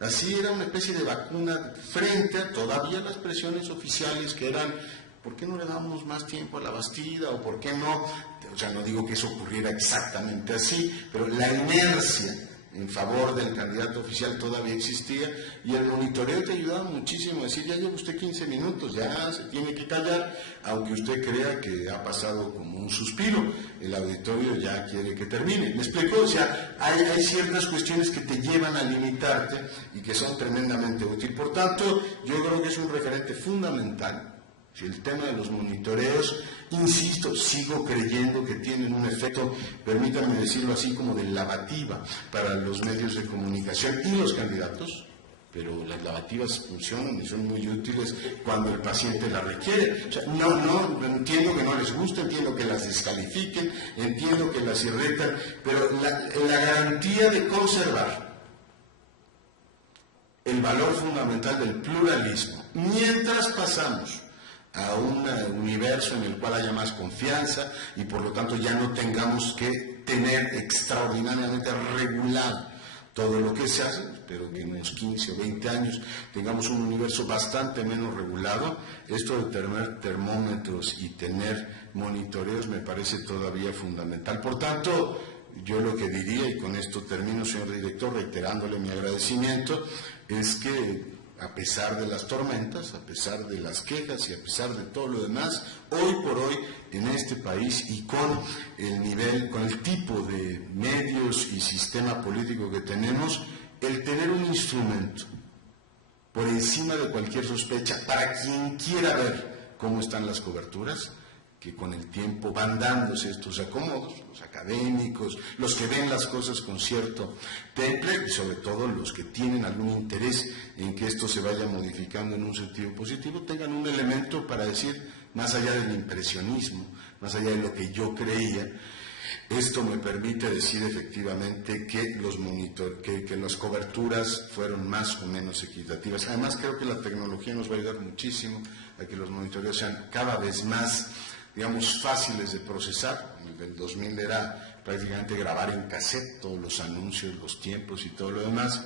Así era una especie de vacuna frente a todavía las presiones oficiales que eran, ¿por qué no le damos más tiempo a la Bastida? ¿O por qué no? O sea, no digo que eso ocurriera exactamente así, pero la inercia en favor del candidato oficial todavía existía, y el monitoreo te ayudaba muchísimo a decir, ya lleva usted 15 minutos, ya se tiene que callar, aunque usted crea que ha pasado como un suspiro, el auditorio ya quiere que termine. ¿Me explico? O sea, hay ciertas cuestiones que te llevan a limitarte y que son tremendamente útiles. Por tanto, yo creo que es un referente fundamental. Si el tema de los monitoreos, insisto, sigo creyendo que tienen un efecto, permítanme decirlo así, como de lavativa para los medios de comunicación y los candidatos, pero las lavativas funcionan y son muy útiles cuando el paciente las requiere. O sea, no entiendo que no les guste, entiendo que las descalifiquen, entiendo que las irritan, pero la garantía de conservar el valor fundamental del pluralismo, mientras pasamos a un universo en el cual haya más confianza y por lo tanto ya no tengamos que tener extraordinariamente regulado todo lo que se hace, pero que en unos 15 o 20 años tengamos un universo bastante menos regulado. Esto de tener termómetros y tener monitoreos me parece todavía fundamental. Por tanto, yo lo que diría, y con esto termino, señor director, reiterándole mi agradecimiento, es que a pesar de las tormentas, a pesar de las quejas y a pesar de todo lo demás, hoy por hoy en este país y con el nivel, con el tipo de medios y sistema político que tenemos, el tener un instrumento por encima de cualquier sospecha para quien quiera ver cómo están las coberturas, que con el tiempo van dándose estos acomodos, los académicos, los que ven las cosas con cierto temple y sobre todo los que tienen algún interés en que esto se vaya modificando en un sentido positivo, tengan un elemento para decir, más allá del impresionismo, más allá de lo que yo creía, esto me permite decir efectivamente que que las coberturas fueron más o menos equitativas. Además, creo que la tecnología nos va a ayudar muchísimo a que los monitoreos sean cada vez más, digamos, fáciles de procesar. En el 2000 era prácticamente grabar en cassette todos los anuncios, los tiempos y todo lo demás.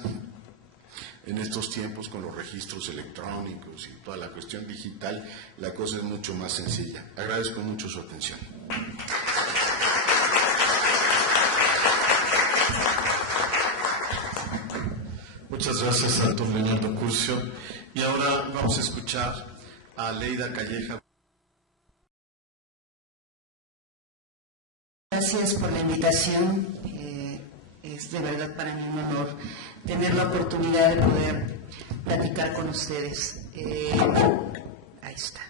En estos tiempos, con los registros electrónicos y toda la cuestión digital, la cosa es mucho más sencilla. Agradezco mucho su atención. Muchas gracias, Artur Leonardo Curcio. Y ahora vamos a escuchar a Leida Calleja. Gracias por la invitación. Es de verdad para mí un honor tener la oportunidad de poder platicar con ustedes. Ahí está.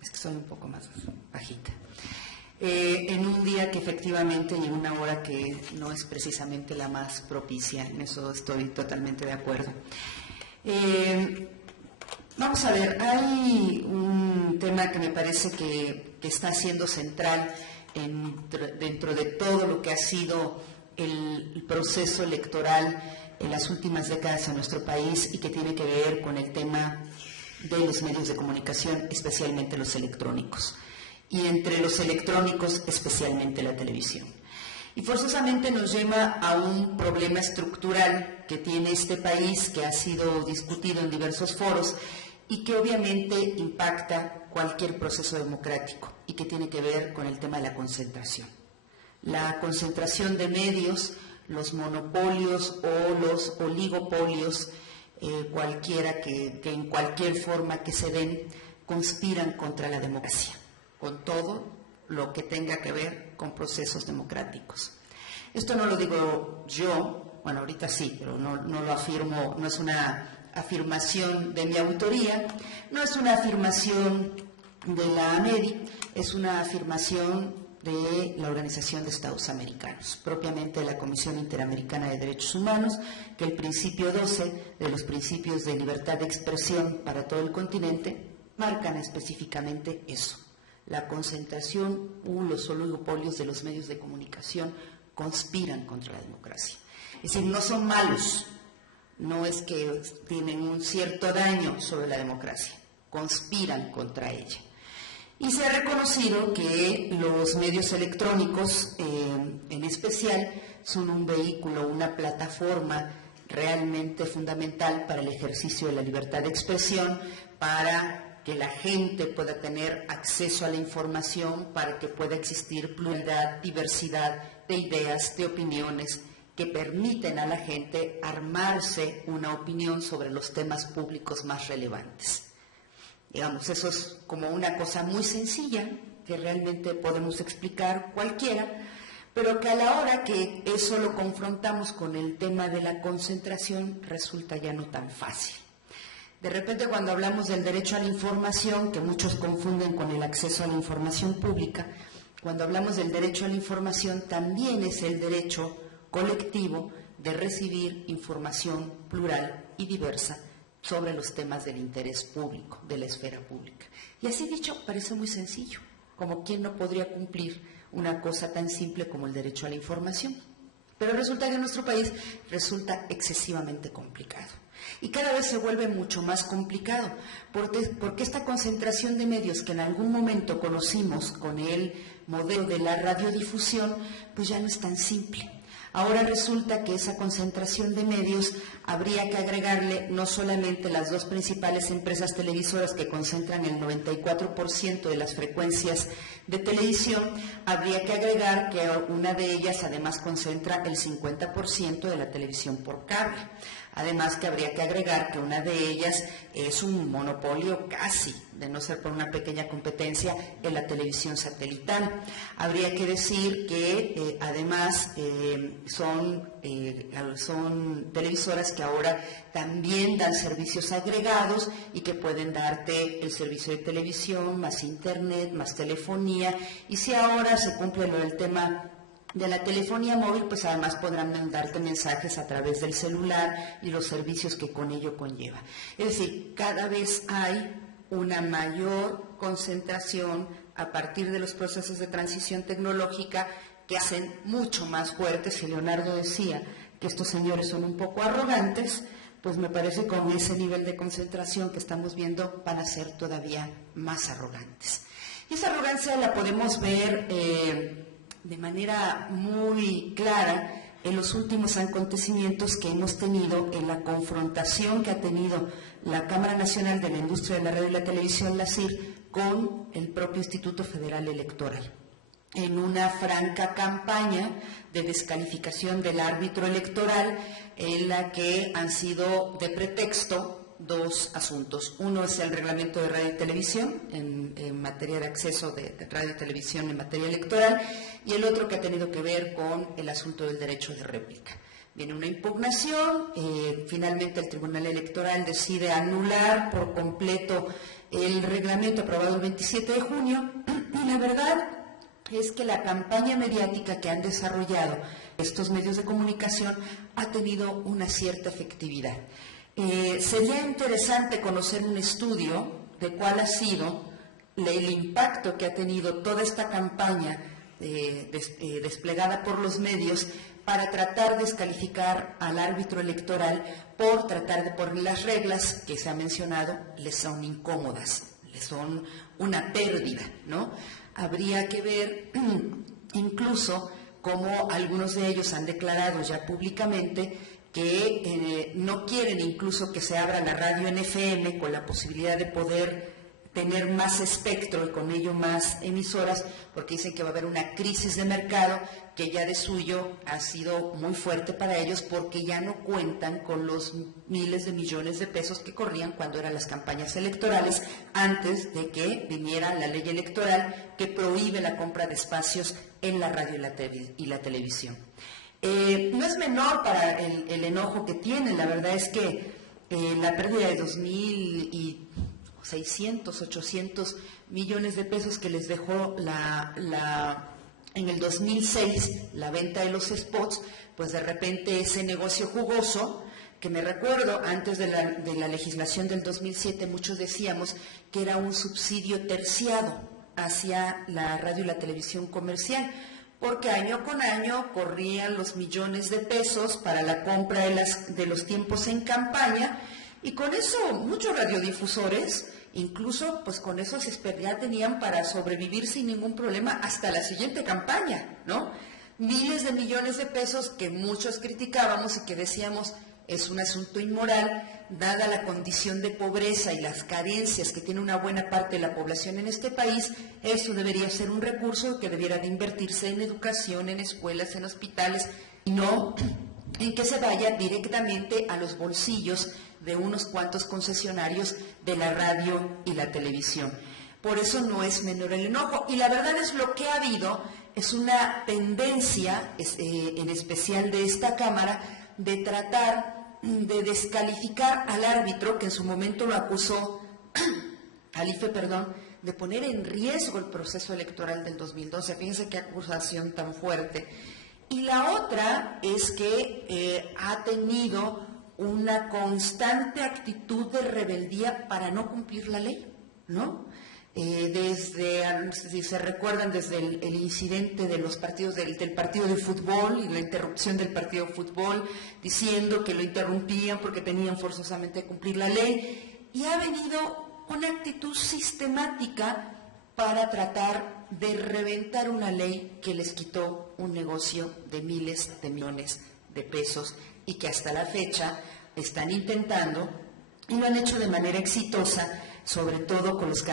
Es que soy un poco más bajita. En un día que efectivamente y en una hora que no es precisamente la más propicia, en eso estoy totalmente de acuerdo. Vamos a ver, hay un tema que me parece que está siendo central dentro de todo lo que ha sido el proceso electoral en las últimas décadas en nuestro país y que tiene que ver con el tema de los medios de comunicación, especialmente los electrónicos. Y entre los electrónicos, especialmente la televisión. Y forzosamente nos lleva a un problema estructural que tiene este país, que ha sido discutido en diversos foros y que obviamente impacta cualquier proceso democrático y que tiene que ver con el tema de la concentración. La concentración de medios, los monopolios o los oligopolios, cualquiera que en cualquier forma que se den, conspiran contra la democracia, con todo lo que tenga que ver con procesos democráticos. Esto no lo digo yo, bueno, ahorita sí, pero no lo afirmo, no es una afirmación de mi autoría, no es una afirmación de la AMEDI, es una afirmación de la Organización de Estados Americanos, propiamente de la Comisión Interamericana de Derechos Humanos, que el principio 12 de los principios de libertad de expresión para todo el continente marcan específicamente eso. La concentración o los oligopolios de los medios de comunicación conspiran contra la democracia. Es decir, no son malos, no es que tienen un cierto daño sobre la democracia, conspiran contra ella. Y se ha reconocido que los medios electrónicos, en especial, son un vehículo, una plataforma realmente fundamental para el ejercicio de la libertad de expresión, para que la gente pueda tener acceso a la información, para que pueda existir pluralidad, diversidad de ideas, de opiniones, que permiten a la gente armarse una opinión sobre los temas públicos más relevantes. Digamos, eso es como una cosa muy sencilla que realmente podemos explicar cualquiera, pero que a la hora que eso lo confrontamos con el tema de la concentración resulta ya no tan fácil. De repente, cuando hablamos del derecho a la información, que muchos confunden con el acceso a la información pública, cuando hablamos del derecho a la información también es el derecho colectivo de recibir información plural y diversa sobre los temas del interés público, de la esfera pública. Y así dicho, parece muy sencillo, como quién no podría cumplir una cosa tan simple como el derecho a la información. Pero resulta que en nuestro país resulta excesivamente complicado. Y cada vez se vuelve mucho más complicado, porque esta concentración de medios que en algún momento conocimos con el modelo de la radiodifusión, pues ya no es tan simple. Ahora resulta que esa concentración de medios habría que agregarle no solamente las dos principales empresas televisoras que concentran el 94% de las frecuencias de televisión, habría que agregar que una de ellas además concentra el 50% de la televisión por cable. Además que habría que agregar que una de ellas es un monopolio casi, de no ser por una pequeña competencia, en la televisión satelital. Habría que decir que además son televisoras que ahora también dan servicios agregados y que pueden darte el servicio de televisión, más internet, más telefonía, y si ahora se cumple lo del tema de la telefonía móvil, pues además podrán mandarte mensajes a través del celular y los servicios que con ello conlleva. Es decir, cada vez hay una mayor concentración a partir de los procesos de transición tecnológica que hacen mucho más fuertes. Y Leonardo decía que estos señores son un poco arrogantes, pues me parece que con ese nivel de concentración que estamos viendo van a ser todavía más arrogantes. Y esa arrogancia la podemos ver de manera muy clara en los últimos acontecimientos que hemos tenido en la confrontación que ha tenido la Cámara Nacional de la Industria de la Radio y la Televisión, la CIR, con el propio Instituto Federal Electoral, en una franca campaña de descalificación del árbitro electoral, en la que han sido de pretexto dos asuntos. Uno es el reglamento de radio y televisión en materia de acceso de radio y televisión en materia electoral, y el otro que ha tenido que ver con el asunto del derecho de réplica. Viene una impugnación, finalmente el Tribunal Electoral decide anular por completo el reglamento aprobado el 27 de junio, y la verdad es que la campaña mediática que han desarrollado estos medios de comunicación ha tenido una cierta efectividad. Sería interesante conocer un estudio de cuál ha sido el impacto que ha tenido toda esta campaña desplegada por los medios para tratar de descalificar al árbitro electoral por tratar de poner las reglas que se ha mencionado, les son incómodas, les son una pérdida, ¿no? Habría que ver incluso como algunos de ellos han declarado ya públicamente que no quieren incluso que se abra la radio en FM con la posibilidad de poder tener más espectro y con ello más emisoras, porque dicen que va a haber una crisis de mercado que ya de suyo ha sido muy fuerte para ellos, porque ya no cuentan con los miles de millones de pesos que corrían cuando eran las campañas electorales, antes de que viniera la ley electoral que prohíbe la compra de espacios en la radio y la televisión. No es menor para el enojo que tienen. La verdad es que la pérdida de 2.600, 800 millones de pesos que les dejó en el 2006 la venta de los spots, pues de repente ese negocio jugoso, que me recuerdo antes de la legislación del 2007 muchos decíamos que era un subsidio terciado hacia la radio y la televisión comercial, porque año con año corrían los millones de pesos para la compra de los tiempos en campaña, y con eso muchos radiodifusores, incluso pues con eso ya tenían para sobrevivir sin ningún problema hasta la siguiente campaña, ¿no? Miles de millones de pesos que muchos criticábamos y que decíamos es un asunto inmoral, dada la condición de pobreza y las carencias que tiene una buena parte de la población en este país. Eso debería ser un recurso que debiera de invertirse en educación, en escuelas, en hospitales, y no en que se vaya directamente a los bolsillos de unos cuantos concesionarios de la radio y la televisión. Por eso no es menor el enojo, y la verdad es lo que ha habido es una tendencia, en especial de esta Cámara, de tratar de descalificar al árbitro, que en su momento lo acusó, al IFE, de poner en riesgo el proceso electoral del 2012. Fíjense qué acusación tan fuerte. Y la otra es que ha tenido una constante actitud de rebeldía para no cumplir la ley, ¿no? Si se recuerdan, desde el incidente de los partidos del partido de fútbol y la interrupción del partido de fútbol, diciendo que lo interrumpían porque tenían forzosamente que cumplir la ley, y ha venido una actitud sistemática para tratar de reventar una ley que les quitó un negocio de miles de millones de pesos, y que hasta la fecha están intentando, y lo han hecho de manera exitosa, sobre todo con los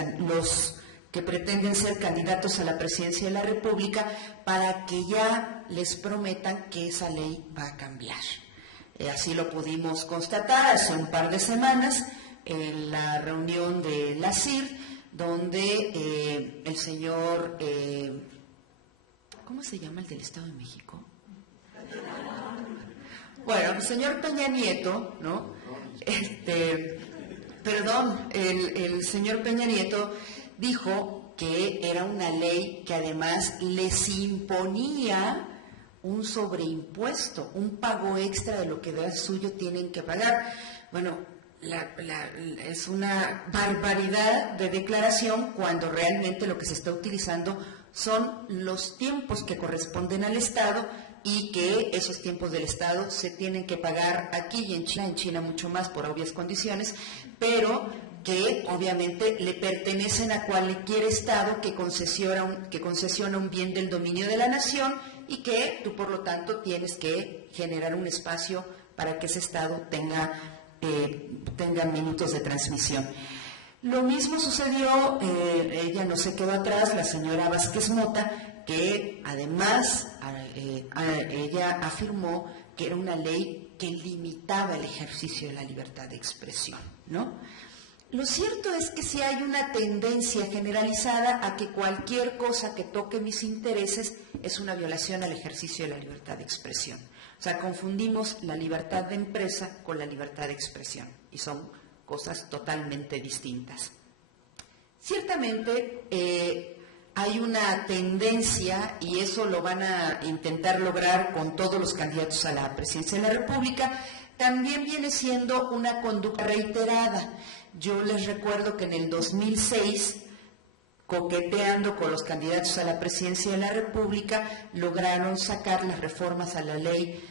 que pretenden ser candidatos a la presidencia de la República, para que ya les prometan que esa ley va a cambiar. Así lo pudimos constatar hace un par de semanas en la reunión de la CIR, donde el señor, ¿cómo se llama el del Estado de México? Bueno, el señor Peña Nieto, ¿no? El señor Peña Nieto dijo que era una ley que además les imponía un sobreimpuesto, un pago extra de lo que de suyo tienen que pagar. Bueno, es una barbaridad de declaración, cuando realmente lo que se está utilizando son los tiempos que corresponden al Estado, y que esos tiempos del Estado se tienen que pagar aquí y en China mucho más por obvias condiciones, pero que obviamente le pertenecen a cualquier Estado que concesiona un bien del dominio de la nación, y que tú por lo tanto tienes que generar un espacio para que ese Estado tenga minutos de transmisión. Lo mismo sucedió, ella no se quedó atrás, la señora Vázquez Mota, que además ella afirmó que era una ley que limitaba el ejercicio de la libertad de expresión, ¿no? Lo cierto es que sí hay una tendencia generalizada a que cualquier cosa que toque mis intereses es una violación al ejercicio de la libertad de expresión. O sea, confundimos la libertad de empresa con la libertad de expresión, y son cosas totalmente distintas. Ciertamente hay una tendencia, y eso lo van a intentar lograr con todos los candidatos a la presidencia de la República, también viene siendo una conducta reiterada. Yo les recuerdo que en el 2006, coqueteando con los candidatos a la presidencia de la República, lograron sacar las reformas a la Ley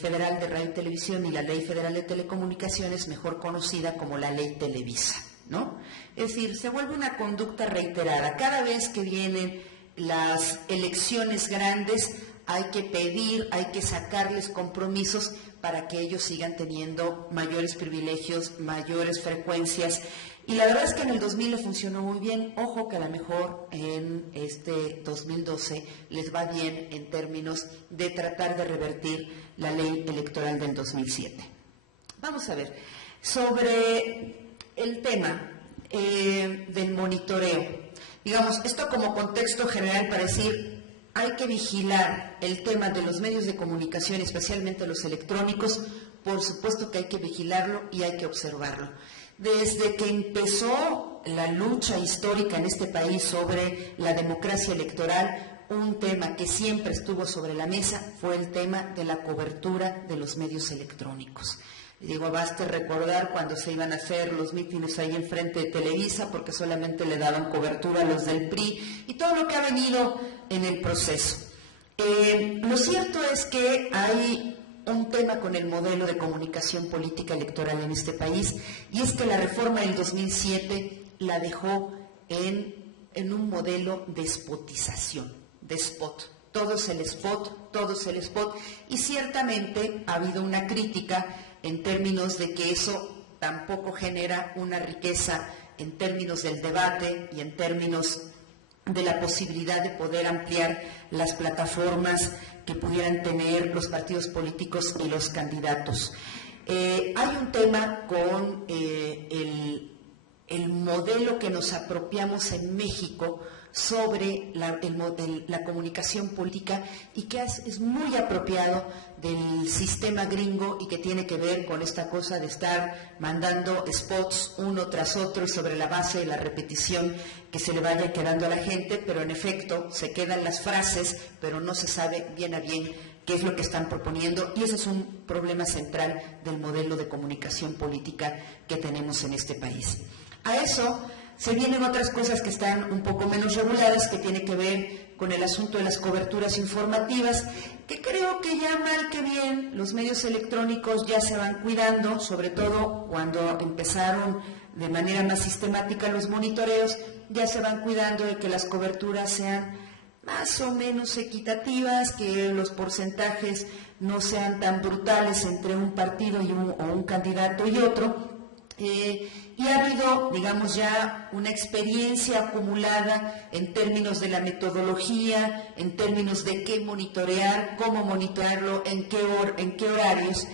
Federal de Radio y Televisión y la Ley Federal de Telecomunicaciones, mejor conocida como la Ley Televisa, ¿no? Es decir, se vuelve una conducta reiterada. Cada vez que vienen las elecciones grandes, hay que pedir, hay que sacarles compromisos para que ellos sigan teniendo mayores privilegios, mayores frecuencias. Y la verdad es que en el 2000 le funcionó muy bien. Ojo que a lo mejor en este 2012 les va bien en términos de tratar de revertir la ley electoral del 2007. Vamos a ver, sobre el tema del monitoreo. Digamos, esto como contexto general para decir, hay que vigilar el tema de los medios de comunicación, especialmente los electrónicos. Por supuesto que hay que vigilarlo y hay que observarlo. Desde que empezó la lucha histórica en este país sobre la democracia electoral, un tema que siempre estuvo sobre la mesa fue el tema de la cobertura de los medios electrónicos. Digo, baste recordar cuando se iban a hacer los mítines ahí enfrente de Televisa, porque solamente le daban cobertura a los del PRI, y todo lo que ha venido en el proceso. Lo cierto es que hay un tema con el modelo de comunicación política electoral en este país, y es que la reforma del 2007 la dejó en un modelo de spotización, de spot. Todo es el spot, todo es el spot, y ciertamente ha habido una crítica en términos de que eso tampoco genera una riqueza en términos del debate y en términos de la posibilidad de poder ampliar las plataformas que pudieran tener los partidos políticos y los candidatos. Hay un tema con el modelo que nos apropiamos en México sobre la comunicación política, y que es muy apropiado del sistema gringo, y que tiene que ver con esta cosa de estar mandando spots uno tras otro sobre la base de la repetición que se le vaya quedando a la gente, pero en efecto se quedan las frases, pero no se sabe bien a bien qué es lo que están proponiendo, y ese es un problema central del modelo de comunicación política que tenemos en este país. A eso se vienen otras cosas que están un poco menos reguladas, que tiene que ver con el asunto de las coberturas informativas, que creo que ya mal que bien los medios electrónicos ya se van cuidando, sobre todo cuando empezaron de manera más sistemática los monitoreos, ya se van cuidando de que las coberturas sean más o menos equitativas, que los porcentajes no sean tan brutales entre un partido o un candidato y otro. Y ha habido, digamos, ya una experiencia acumulada en términos de la metodología, en términos de qué monitorear, cómo monitorearlo, en qué horarios,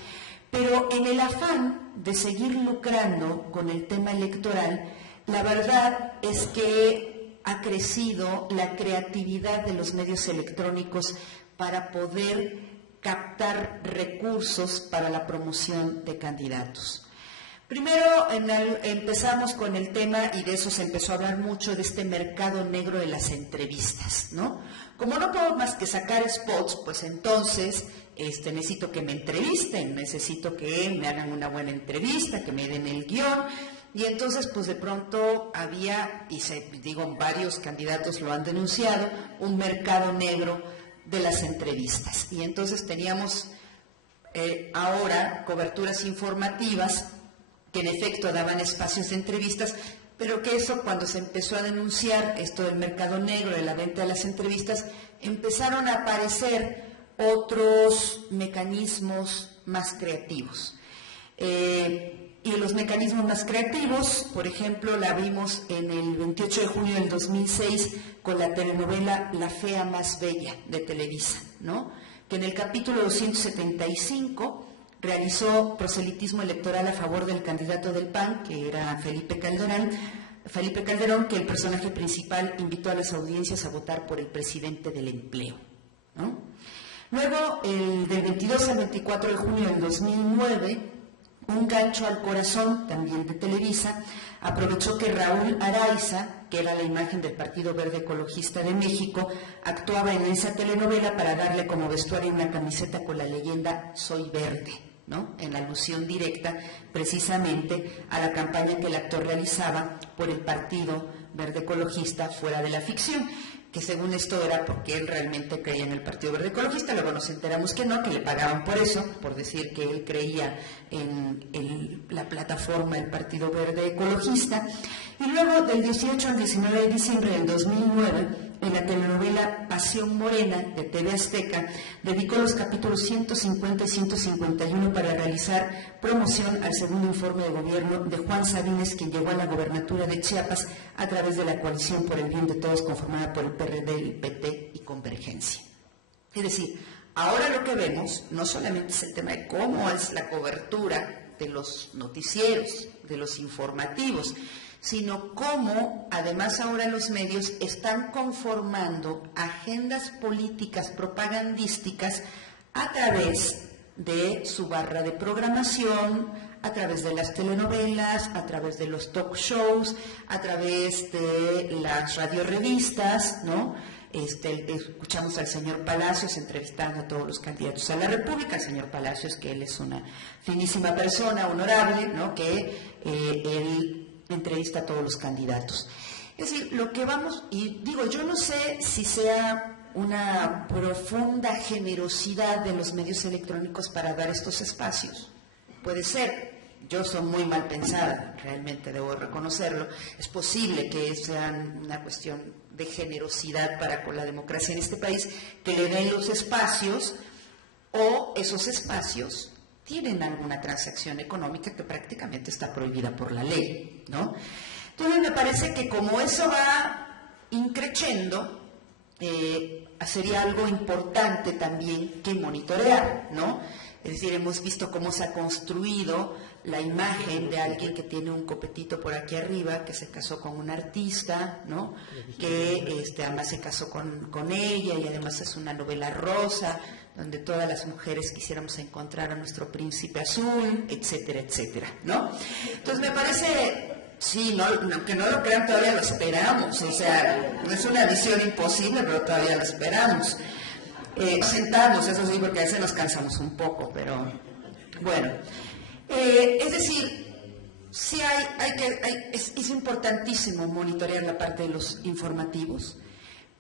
pero en el afán de seguir lucrando con el tema electoral, la verdad es que ha crecido la creatividad de los medios electrónicos para poder captar recursos para la promoción de candidatos. Primero empezamos con el tema, y de eso se empezó a hablar mucho, de este mercado negro de las entrevistas, ¿no? Como no puedo más que sacar spots, pues entonces necesito que me entrevisten, necesito que me hagan una buena entrevista, que me den el guión, y entonces pues de pronto había, varios candidatos lo han denunciado, un mercado negro de las entrevistas. Y entonces teníamos ahora coberturas informativas que en efecto daban espacios de entrevistas, pero que eso, cuando se empezó a denunciar esto del mercado negro, de la venta de las entrevistas, empezaron a aparecer otros mecanismos más creativos. Y los mecanismos más creativos, por ejemplo, la vimos en el 28 de junio del 2006 con la telenovela La Fea Más Bella de Televisa, ¿no? Que en el capítulo 275 realizó proselitismo electoral a favor del candidato del PAN, que era Felipe Calderón, que el personaje principal invitó a las audiencias a votar por el presidente del empleo, ¿no? Luego, del 22 al 24 de junio del 2009, Un gancho al corazón, también de Televisa, aprovechó que Raúl Araiza, que era la imagen del Partido Verde Ecologista de México, actuaba en esa telenovela para darle como vestuario una camiseta con la leyenda Soy Verde, ¿no? En alusión directa precisamente a la campaña que el actor realizaba por el Partido Verde Ecologista fuera de la ficción, que según esto era porque él realmente creía en el Partido Verde Ecologista. Luego nos enteramos que no, que le pagaban por eso, por decir que él creía en la plataforma del Partido Verde Ecologista. Y luego, del 18 al 19 de diciembre del 2009, en la telenovela Pasión Morena de TV Azteca, dedicó los capítulos 150 y 151 para realizar promoción al segundo informe de gobierno de Juan Sabines, quien llegó a la gobernatura de Chiapas a través de la coalición por el bien de todos conformada por el PRD, el PT y Convergencia. Es decir, ahora lo que vemos no solamente es el tema de cómo es la cobertura de los noticieros, de los informativos, sino cómo además ahora los medios están conformando agendas políticas propagandísticas a través de su barra de programación, a través de las telenovelas, a través de los talk shows, a través de las radiorevistas, ¿no? Escuchamos al señor Palacios entrevistando a todos los candidatos a la República, al señor Palacios, que él es una finísima persona, honorable, ¿no? Que él entrevista a todos los candidatos. Es decir, lo que vamos, y digo, yo no sé si sea una profunda generosidad de los medios electrónicos para dar estos espacios. Puede ser, yo soy muy mal pensada, realmente debo reconocerlo. Es posible que sea una cuestión de generosidad para con la democracia en este país, que le den los espacios, o esos espacios tienen alguna transacción económica que prácticamente está prohibida por la ley, ¿no? Entonces me parece que como eso va increciendo, sería algo importante también que monitorear, ¿no? Es decir, hemos visto cómo se ha construido la imagen de alguien que tiene un copetito por aquí arriba, que se casó con un artista, ¿no? Que además se casó con ella, y además es una novela rosa, donde todas las mujeres quisiéramos encontrar a nuestro príncipe azul, etcétera, etcétera, ¿no? Entonces me parece, sí, no, aunque no lo crean, todavía lo esperamos, o sea, no es una visión imposible, pero todavía lo esperamos. Sentamos, eso sí, porque a veces nos cansamos un poco, pero bueno. Es decir, sí es importantísimo monitorear la parte de los informativos,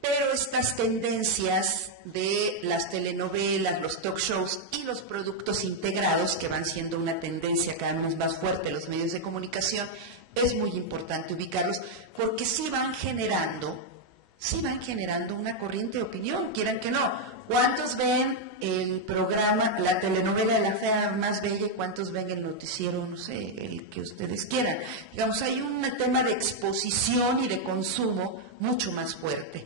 pero estas tendencias de las telenovelas, los talk shows y los productos integrados, que van siendo una tendencia cada vez más fuerte en los medios de comunicación, es muy importante ubicarlos, porque sí van generando una corriente de opinión, quieran que no. ¿Cuántos ven el programa, la telenovela de La Fea Más Bella, y cuántos ven el noticiero, no sé, el que ustedes quieran? Digamos, hay un tema de exposición y de consumo mucho más fuerte.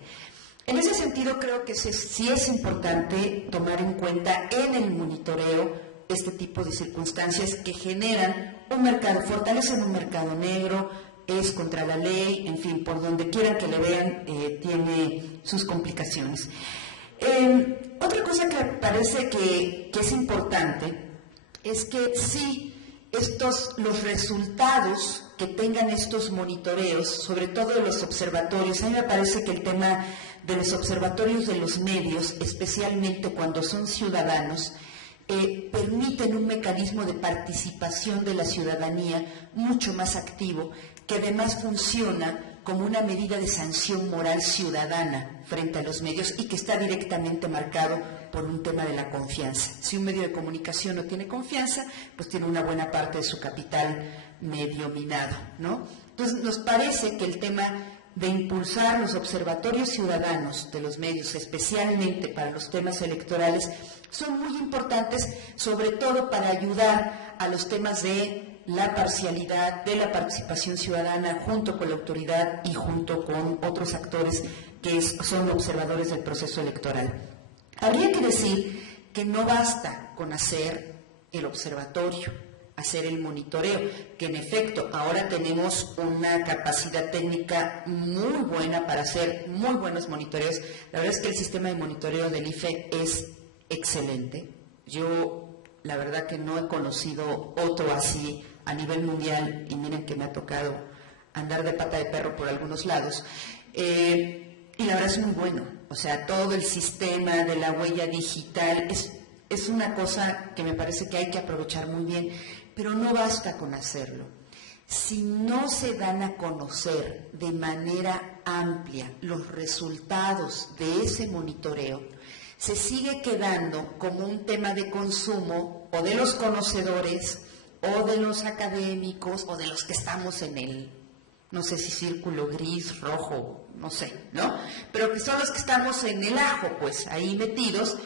En ese sentido, creo que sí es importante tomar en cuenta en el monitoreo este tipo de circunstancias que generan un mercado, fortalecen un mercado negro, es contra la ley, en fin, por donde quieran que le vean, tiene sus complicaciones. Otra cosa que me parece que es importante es que sí, los resultados que tengan estos monitoreos, sobre todo de los observatorios, a mí me parece que el tema de los observatorios de los medios, especialmente cuando son ciudadanos, permiten un mecanismo de participación de la ciudadanía mucho más activo, que además funciona como una medida de sanción moral ciudadana frente a los medios y que está directamente marcado por un tema de la confianza. Si un medio de comunicación no tiene confianza, pues tiene una buena parte de su capital medio minado, ¿no? Entonces nos parece que el tema de impulsar los observatorios ciudadanos de los medios, especialmente para los temas electorales, son muy importantes, sobre todo para ayudar a los temas de la parcialidad, de la participación ciudadana, junto con la autoridad y junto con otros actores que son observadores del proceso electoral. Habría que decir que no basta con hacer el observatorio, hacer el monitoreo, que en efecto ahora tenemos una capacidad técnica muy buena para hacer muy buenos monitoreos. La verdad es que el sistema de monitoreo del IFE es excelente. Yo la verdad que no he conocido otro así a nivel mundial, y miren que me ha tocado andar de pata de perro por algunos lados, y la verdad es muy bueno. O sea, todo el sistema de la huella digital es una cosa que me parece que hay que aprovechar muy bien, pero no basta con hacerlo. Si no se dan a conocer de manera amplia los resultados de ese monitoreo, se sigue quedando como un tema de consumo o de los conocedores o de los académicos o de los que estamos en el no sé si círculo gris, rojo, no sé, ¿no? Pero que son los que estamos en el ajo, pues, ahí metidos,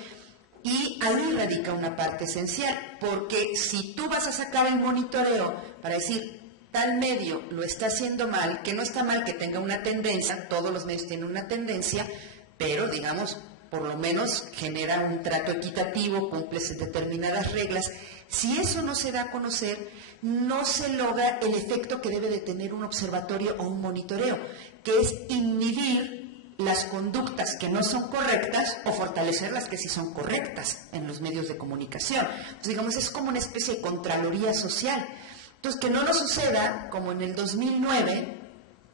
y ahí radica una parte esencial, porque si tú vas a sacar el monitoreo para decir, tal medio lo está haciendo mal, que no está mal que tenga una tendencia, todos los medios tienen una tendencia, pero digamos, por lo menos genera un trato equitativo, cumple determinadas reglas. Si eso no se da a conocer, no se logra el efecto que debe de tener un observatorio o un monitoreo, que es inhibir las conductas que no son correctas o fortalecer las que sí son correctas en los medios de comunicación. Entonces, digamos, es como una especie de contraloría social. Entonces, que no nos suceda como en el 2009,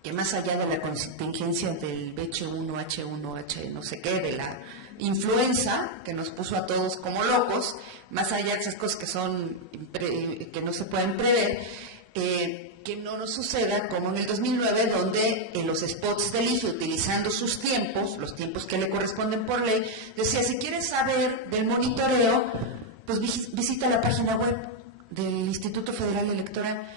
que más allá de la contingencia del H1H1, no sé qué, de la influenza, que nos puso a todos como locos, más allá de esas cosas que son que no se pueden prever, que no nos suceda como en el 2009, donde en los spots del IFE, utilizando sus tiempos, los tiempos que le corresponden por ley, decía, si quieres saber del monitoreo, pues visita la página web del Instituto Federal Electoral.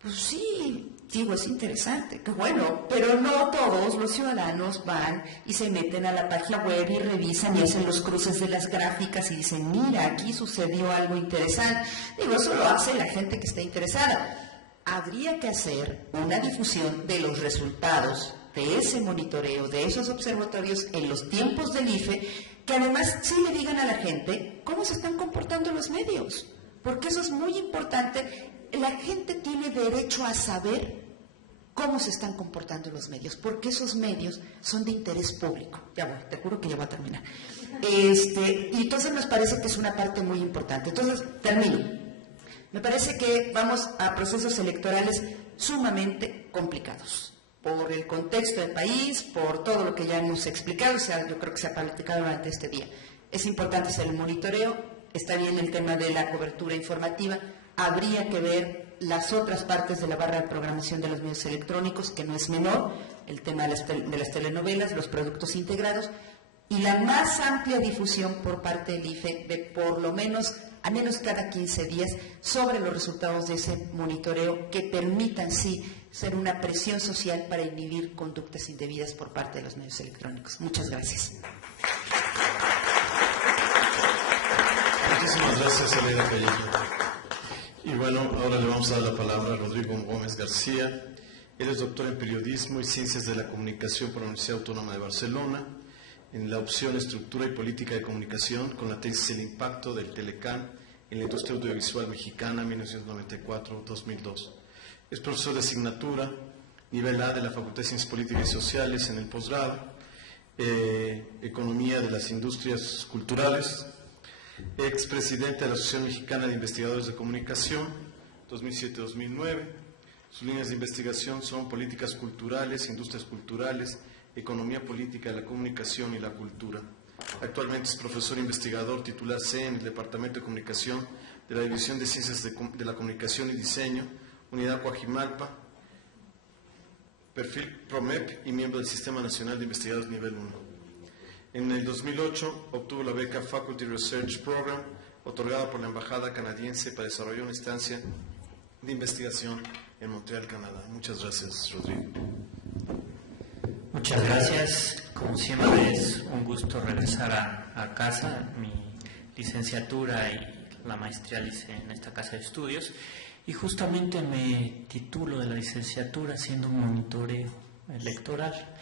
Pues sí, digo, es interesante, qué bueno, pero no todos los ciudadanos van y se meten a la página web y revisan y hacen los cruces de las gráficas y dicen, mira, aquí sucedió algo interesante. Digo, eso lo hace la gente que está interesada. Habría que hacer una difusión de los resultados de ese monitoreo, de esos observatorios en los tiempos del IFE, que además sí le digan a la gente cómo se están comportando los medios, porque eso es muy importante. La gente tiene derecho a saber cómo se están comportando los medios, porque esos medios son de interés público. Ya voy, te juro que ya voy a terminar. Y entonces nos parece que es una parte muy importante. Entonces, termino. Me parece que vamos a procesos electorales sumamente complicados, por el contexto del país, por todo lo que ya hemos explicado, o sea, yo creo que se ha platicado durante este día. Es importante hacer el monitoreo, está bien el tema de la cobertura informativa, habría que ver las otras partes de la barra de programación de los medios electrónicos, que no es menor, el tema de las telenovelas, los productos integrados, y la más amplia difusión por parte del IFE de por lo menos, al menos cada 15 días, sobre los resultados de ese monitoreo que permitan, sí, ser una presión social para inhibir conductas indebidas por parte de los medios electrónicos. Muchas gracias. Muchísimas gracias, Aleida Callejo. Y bueno, ahora le vamos a dar la palabra a Rodrigo Gómez García. Él es doctor en Periodismo y Ciencias de la Comunicación por la Universidad Autónoma de Barcelona, en la opción Estructura y Política de Comunicación, con la tesis El impacto del Telecán en la industria audiovisual mexicana 1994-2002. Es profesor de asignatura, nivel A de la Facultad de Ciencias Políticas y Sociales en el posgrado, Economía de las Industrias Culturales, expresidente de la Asociación Mexicana de Investigadores de Comunicación, 2007-2009. Sus líneas de investigación son políticas culturales, industrias culturales, economía política de la comunicación y la cultura. Actualmente es profesor investigador titular C en el Departamento de Comunicación de la División de Ciencias de la Comunicación y Diseño, Unidad Coajimalpa, perfil PROMEP y miembro del Sistema Nacional de Investigadores Nivel 1. En el 2008 obtuvo la beca Faculty Research Program, otorgada por la Embajada Canadiense para desarrollar una estancia de investigación en Montreal, Canadá. Muchas gracias, Rodrigo. Muchas gracias. Como siempre es un gusto regresar a casa. Mi licenciatura y la maestría la hice en esta casa de estudios y justamente me titulo de la licenciatura haciendo un monitoreo electoral.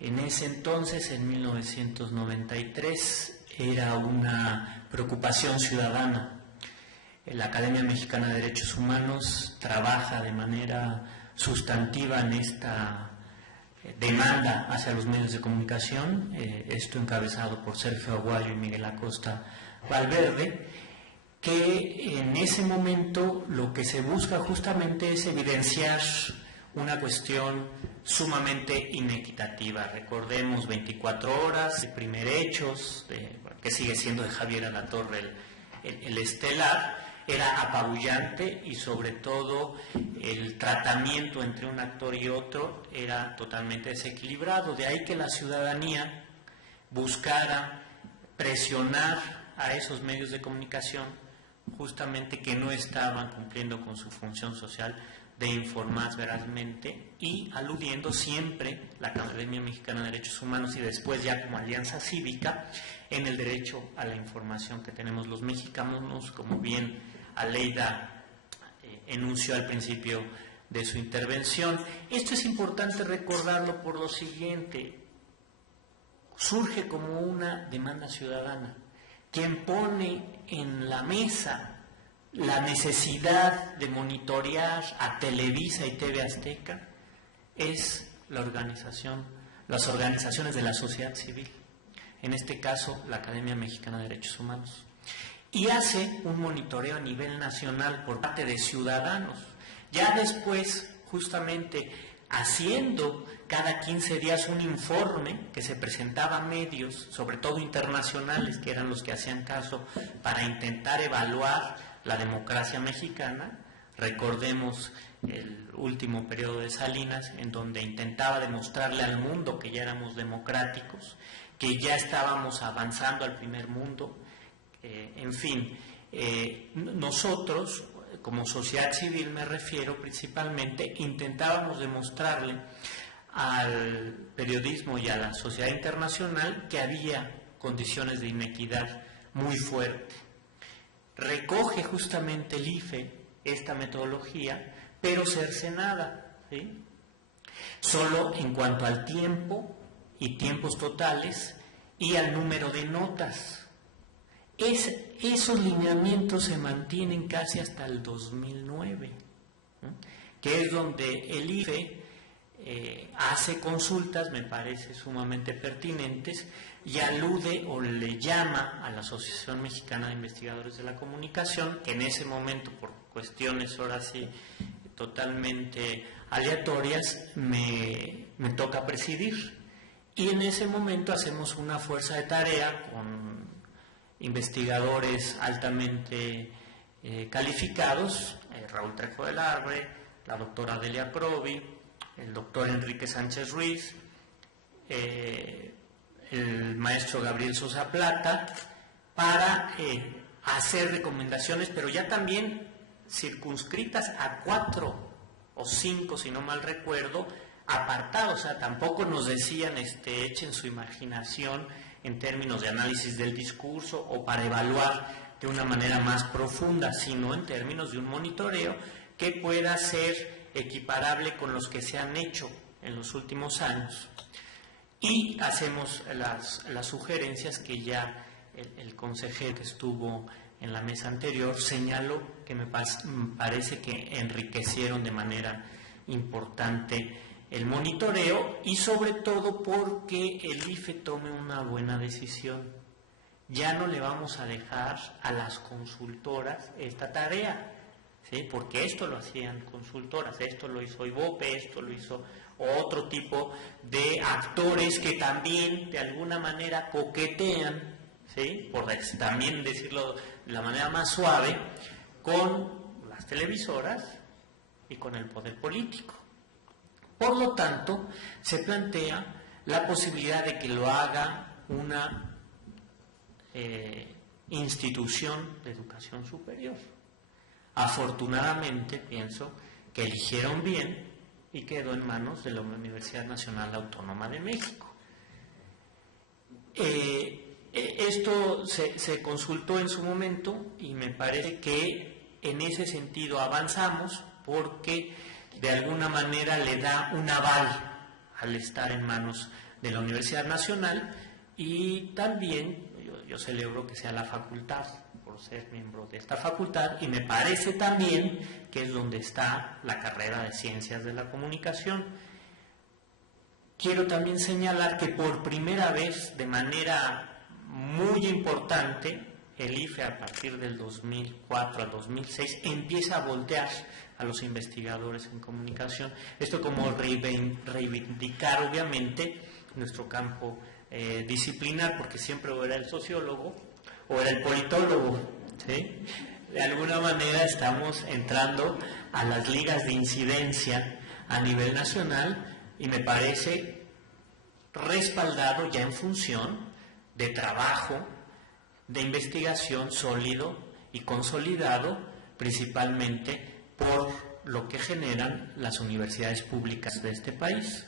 En ese entonces, en 1993, era una preocupación ciudadana. La Academia Mexicana de Derechos Humanos trabaja de manera sustantiva en esta demanda hacia los medios de comunicación, esto encabezado por Sergio Aguayo y Miguel Acosta Valverde, que en ese momento lo que se busca justamente es evidenciar una cuestión sumamente inequitativa. Recordemos 24 horas, el primer hechos, que sigue siendo de Javier Alatorre el estelar, era apabullante y sobre todo el tratamiento entre un actor y otro era totalmente desequilibrado. De ahí que la ciudadanía buscara presionar a esos medios de comunicación justamente que no estaban cumpliendo con su función social de informar verazmente y aludiendo siempre la Academia Mexicana de Derechos Humanos y después ya como alianza cívica en el derecho a la información que tenemos los mexicanos, como bien Aleida enunció al principio de su intervención. Esto es importante recordarlo por lo siguiente: surge como una demanda ciudadana. Quien pone en la mesa la necesidad de monitorear a Televisa y TV Azteca es las organizaciones de la sociedad civil, en este caso la Academia Mexicana de Derechos Humanos, y hace un monitoreo a nivel nacional por parte de ciudadanos. Ya después, justamente haciendo cada 15 días un informe que se presentaba a medios, sobre todo internacionales, que eran los que hacían caso para intentar evaluar la democracia mexicana. Recordemos el último periodo de Salinas, en donde intentaba demostrarle al mundo que ya éramos democráticos, que ya estábamos avanzando al primer mundo. En fin, nosotros, como sociedad civil me refiero principalmente, intentábamos demostrarle al periodismo y a la sociedad internacional que había condiciones de inequidad muy fuertes. Recoge justamente el IFE esta metodología, pero cercenada, ¿sí? Solo en cuanto al tiempo y tiempos totales y al número de notas. Esos lineamientos se mantienen casi hasta el 2009, ¿no? Que es donde el IFE hace consultas, me parece sumamente pertinentes, y alude o le llama a la Asociación Mexicana de Investigadores de la Comunicación, que en ese momento, por cuestiones ahora sí totalmente aleatorias, me toca presidir. Y en ese momento hacemos una fuerza de tarea con investigadores altamente calificados, Raúl Trejo del Arbre, la doctora Delia Crovi, el doctor Enrique Sánchez Ruiz, el maestro Gabriel Sosa Plata, para hacer recomendaciones, pero ya también circunscritas a 4 o 5, si no mal recuerdo, apartados. O sea, tampoco nos decían echen su imaginación en términos de análisis del discurso o para evaluar de una manera más profunda, sino en términos de un monitoreo que pueda ser equiparable con los que se han hecho en los últimos años. Y hacemos las sugerencias que ya el consejero que estuvo en la mesa anterior señaló, que me parece que enriquecieron de manera importante el monitoreo, y sobre todo porque el IFE tome una buena decisión. Ya no le vamos a dejar a las consultoras esta tarea, ¿sí? Porque esto lo hacían consultoras, esto lo hizo IVOPE, esto lo hizo otro tipo de actores que también de alguna manera coquetean, ¿sí? Por también decirlo de la manera más suave, con las televisoras y con el poder político. Por lo tanto, se plantea la posibilidad de que lo haga una institución de educación superior. Afortunadamente, pienso que eligieron bien y quedó en manos de la Universidad Nacional Autónoma de México. Esto se consultó en su momento y me parece que en ese sentido avanzamos, porque de alguna manera le da un aval al estar en manos de la Universidad Nacional, y también yo celebro que sea la facultad, por ser miembro de esta facultad, y me parece también que es donde está la carrera de Ciencias de la Comunicación. Quiero también señalar que por primera vez, de manera muy importante, el IFE a partir del 2004 al 2006 empieza a voltear a los investigadores en comunicación. Esto como reivindicar obviamente nuestro campo disciplinar, porque siempre o era el sociólogo o era el politólogo, ¿sí? De alguna manera estamos entrando a las ligas de incidencia a nivel nacional, y me parece respaldado ya en función de trabajo de investigación sólido y consolidado, principalmente por lo que generan las universidades públicas de este país.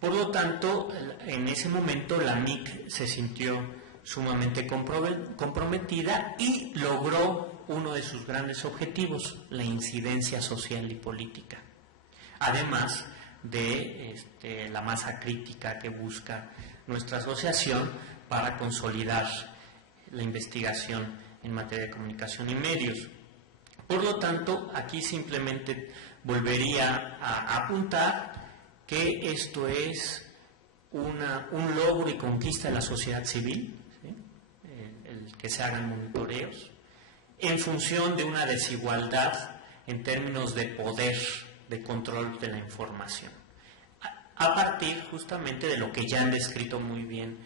Por lo tanto, en ese momento la MIC se sintió sumamente comprometida y logró uno de sus grandes objetivos, la incidencia social y política, además de la masa crítica que busca nuestra asociación para consolidar la investigación en materia de comunicación y medios. Por lo tanto, aquí simplemente volvería a apuntar que esto es un logro y conquista de la sociedad civil, ¿sí? El que se hagan monitoreos, en función de una desigualdad en términos de poder, de control de la información, a partir justamente de lo que ya han descrito muy bien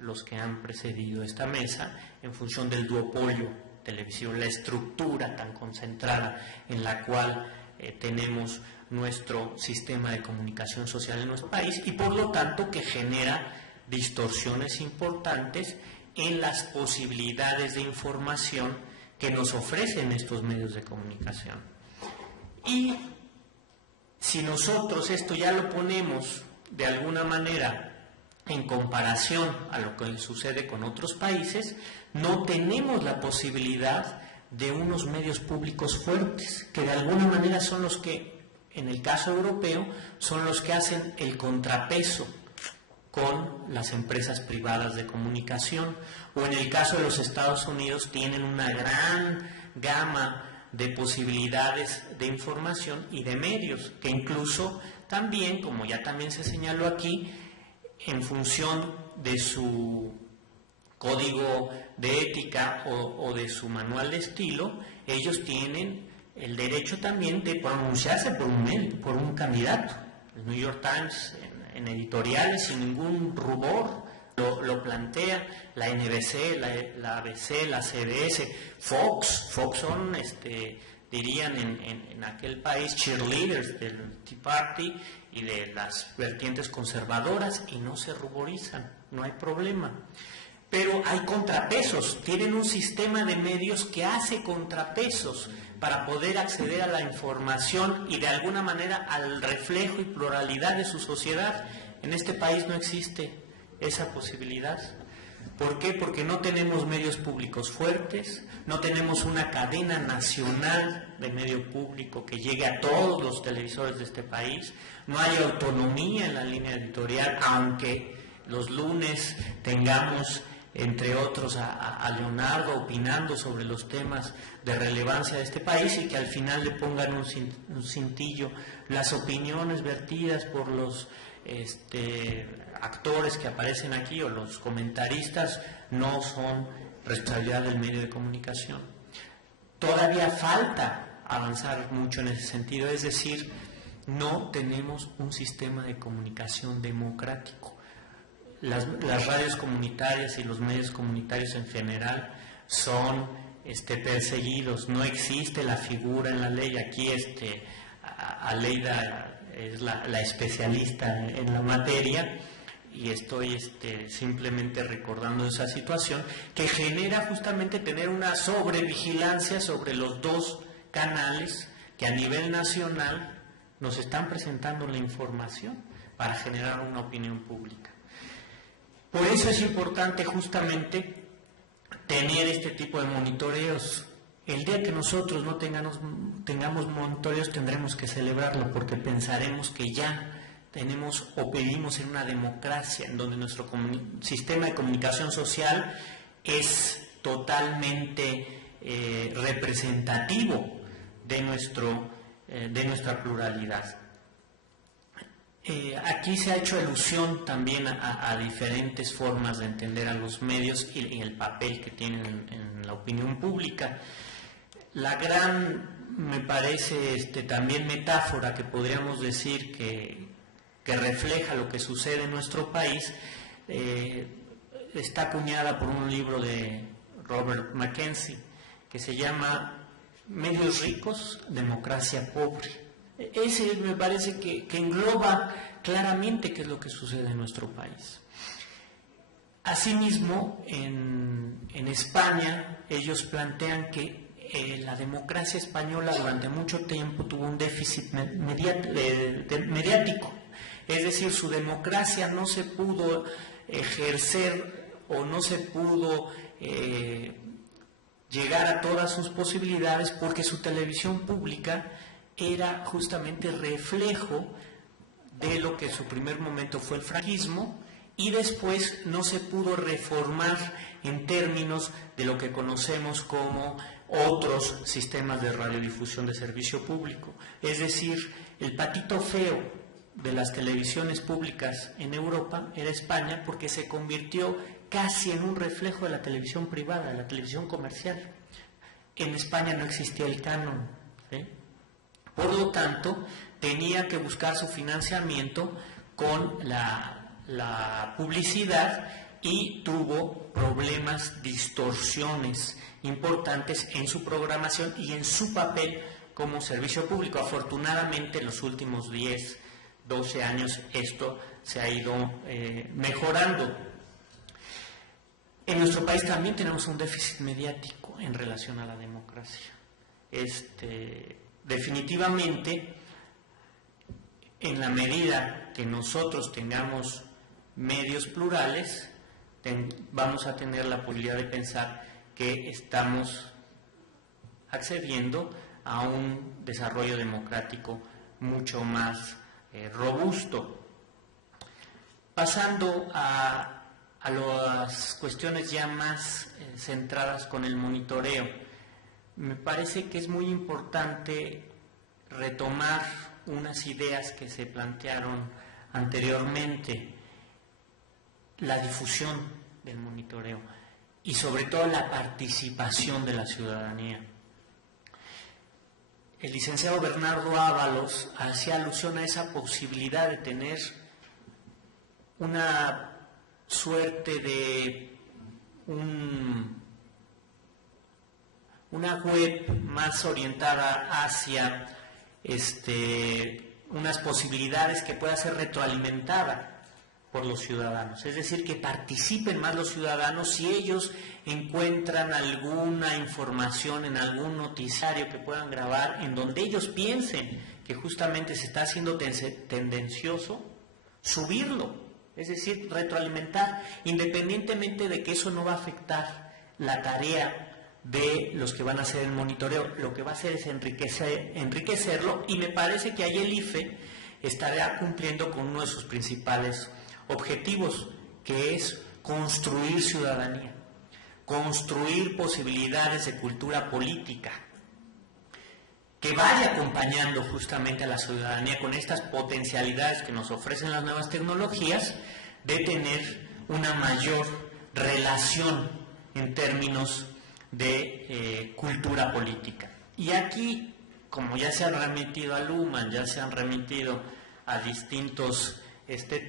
los que han precedido esta mesa, en función del duopolio televisivo, la estructura tan concentrada en la cual tenemos nuestro sistema de comunicación social en nuestro país, y por lo tanto que genera distorsiones importantes en las posibilidades de información que nos ofrecen estos medios de comunicación. Y si nosotros esto ya lo ponemos de alguna manera en comparación a lo que sucede con otros países, no tenemos la posibilidad de unos medios públicos fuertes, que de alguna manera son los que, en el caso europeo, son los que hacen el contrapeso con las empresas privadas de comunicación, o en el caso de los Estados Unidos tienen una gran gama de posibilidades de información y de medios, que incluso también, como ya también se señaló aquí, en función de su código de ética o de su manual de estilo, ellos tienen el derecho también de pronunciarse por un candidato. El New York Times en editoriales sin ningún rubor lo plantea, la NBC, la ABC, la CBS, Fox son, dirían en aquel país, cheerleaders del Tea Party y de las vertientes conservadoras, y no se ruborizan, no hay problema. Pero hay contrapesos, tienen un sistema de medios que hace contrapesos para poder acceder a la información y de alguna manera al reflejo y pluralidad de su sociedad. En este país no existe esa posibilidad. ¿Por qué? Porque no tenemos medios públicos fuertes, no tenemos una cadena nacional de medio público que llegue a todos los televisores de este país, no hay autonomía en la línea editorial, aunque los lunes tengamos, entre otros, a Leonardo opinando sobre los temas de relevancia de este país, y que al final le pongan un cintillo las opiniones vertidas por los actores que aparecen aquí o los comentaristas no son responsabilidad del medio de comunicación. Todavía falta avanzar mucho en ese sentido, es decir, no tenemos un sistema de comunicación democrático. Las radios comunitarias y los medios comunitarios en general son perseguidos, no existe la figura en la ley. Aquí Aleida es la especialista en la materia, y estoy simplemente recordando esa situación que genera justamente tener una sobrevigilancia sobre los dos canales que a nivel nacional nos están presentando la información para generar una opinión pública. Por eso es importante justamente tener este tipo de monitoreos. El día que nosotros no tengamos monitoreos tendremos que celebrarlo, porque pensaremos que ya tenemos o vivimos en una democracia en donde nuestro sistema de comunicación social es totalmente representativo de nuestra pluralidad. Aquí se ha hecho alusión también a diferentes formas de entender a los medios y el papel que tienen en la opinión pública. La gran, me parece, también metáfora que podríamos decir que refleja lo que sucede en nuestro país, está acuñada por un libro de Robert Mackenzie que se llama Medios ricos, democracia pobre. Ese me parece que engloba claramente qué es lo que sucede en nuestro país. Asimismo, en España ellos plantean que la democracia española durante mucho tiempo tuvo un déficit mediático, es decir, su democracia no se pudo ejercer o no se pudo llegar a todas sus posibilidades porque su televisión pública era justamente reflejo de lo que en su primer momento fue el franquismo, y después no se pudo reformar en términos de lo que conocemos como otros sistemas de radiodifusión de servicio público. Es decir, el patito feo de las televisiones públicas en Europa era España, porque se convirtió casi en un reflejo de la televisión privada, de la televisión comercial. En España no existía el canon, ¿sí? Por lo tanto, tenía que buscar su financiamiento con la publicidad, y tuvo problemas, distorsiones importantes en su programación y en su papel como servicio público. Afortunadamente, en los últimos 10, 12 años esto se ha ido mejorando. En nuestro país también tenemos un déficit mediático en relación a la democracia. Definitivamente, en la medida que nosotros tengamos medios plurales, vamos a tener la posibilidad de pensar que estamos accediendo a un desarrollo democrático mucho más robusto. Pasando a las cuestiones ya más centradas con el monitoreo, me parece que es muy importante retomar unas ideas que se plantearon anteriormente: la difusión del monitoreo y sobre todo la participación de la ciudadanía. El licenciado Bernardo Ábalos hacía alusión a esa posibilidad de tener una suerte de una web más orientada hacia unas posibilidades que pueda ser retroalimentada por los ciudadanos, es decir, que participen más los ciudadanos si ellos encuentran alguna información en algún noticiario que puedan grabar en donde ellos piensen que justamente se está haciendo tendencioso, subirlo, es decir, retroalimentar, independientemente de que eso no va a afectar la tarea de los que van a hacer el monitoreo. Lo que va a hacer es enriquecerlo, y me parece que ahí el IFE estará cumpliendo con uno de sus principales objetivos, que es construir ciudadanía, construir posibilidades de cultura política que vaya acompañando justamente a la ciudadanía con estas potencialidades que nos ofrecen las nuevas tecnologías, de tener una mayor relación en términos de cultura política. Y aquí, como ya se han remitido a Luhmann, ya se han remitido a distintos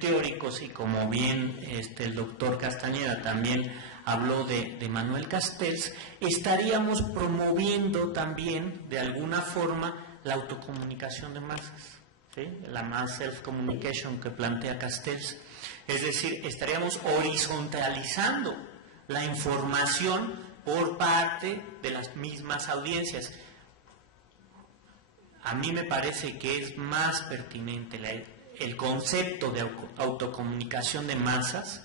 teóricos, y como bien el doctor Castañeda también habló de Manuel Castells, estaríamos promoviendo también de alguna forma la autocomunicación de masas, ¿sí? La mass self-communication que plantea Castells, es decir, estaríamos horizontalizando la información por parte de las mismas audiencias. A mí me parece que es más pertinente el concepto de autocomunicación de masas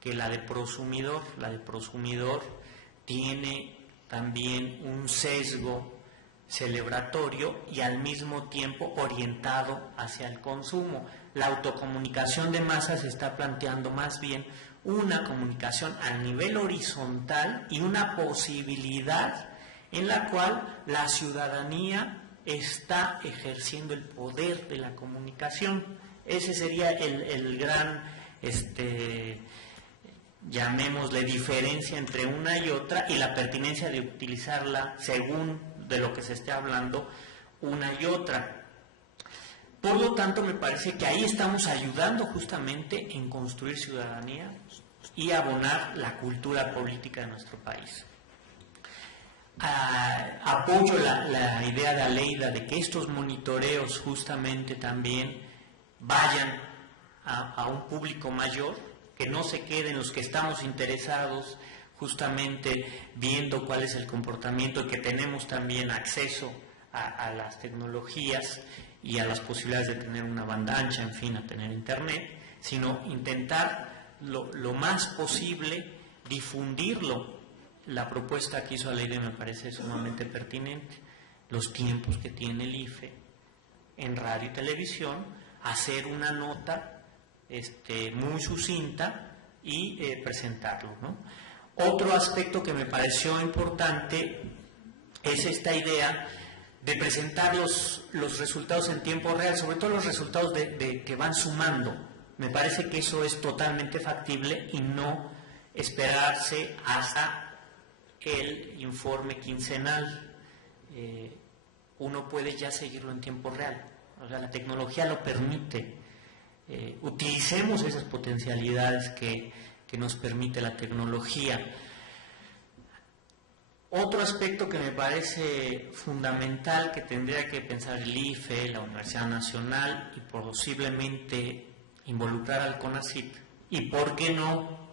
que la de prosumidor. La de prosumidor tiene también un sesgo celebratorio y al mismo tiempo orientado hacia el consumo. La autocomunicación de masas está planteando más bien una comunicación a nivel horizontal y una posibilidad en la cual la ciudadanía está ejerciendo el poder de la comunicación. Ese sería el gran, llamémosle, diferencia entre una y otra, y la pertinencia de utilizarla según de lo que se esté hablando una y otra. Por lo tanto, me parece que ahí estamos ayudando justamente en construir ciudadanía y abonar la cultura política de nuestro país. Apoyo la idea de Aleida de que estos monitoreos justamente también vayan a un público mayor, que no se queden los que estamos interesados justamente viendo cuál es el comportamiento y que tenemos también acceso a las tecnologías y a las posibilidades de tener una banda ancha, en fin, a tener internet, sino intentar lo más posible difundirlo. La propuesta que hizo Aleida me parece sumamente pertinente, los tiempos que tiene el IFE en radio y televisión, hacer una nota muy sucinta y presentarlo, ¿no? Otro aspecto que me pareció importante es esta idea de presentar los resultados en tiempo real, sobre todo los resultados de que van sumando. Me parece que eso es totalmente factible y no esperarse hasta el informe quincenal. Uno puede ya seguirlo en tiempo real, o sea, la tecnología lo permite. Utilicemos esas potencialidades que nos permite la tecnología. Otro aspecto que me parece fundamental que tendría que pensar el IFE, la Universidad Nacional y posiblemente involucrar al CONACYT y por qué no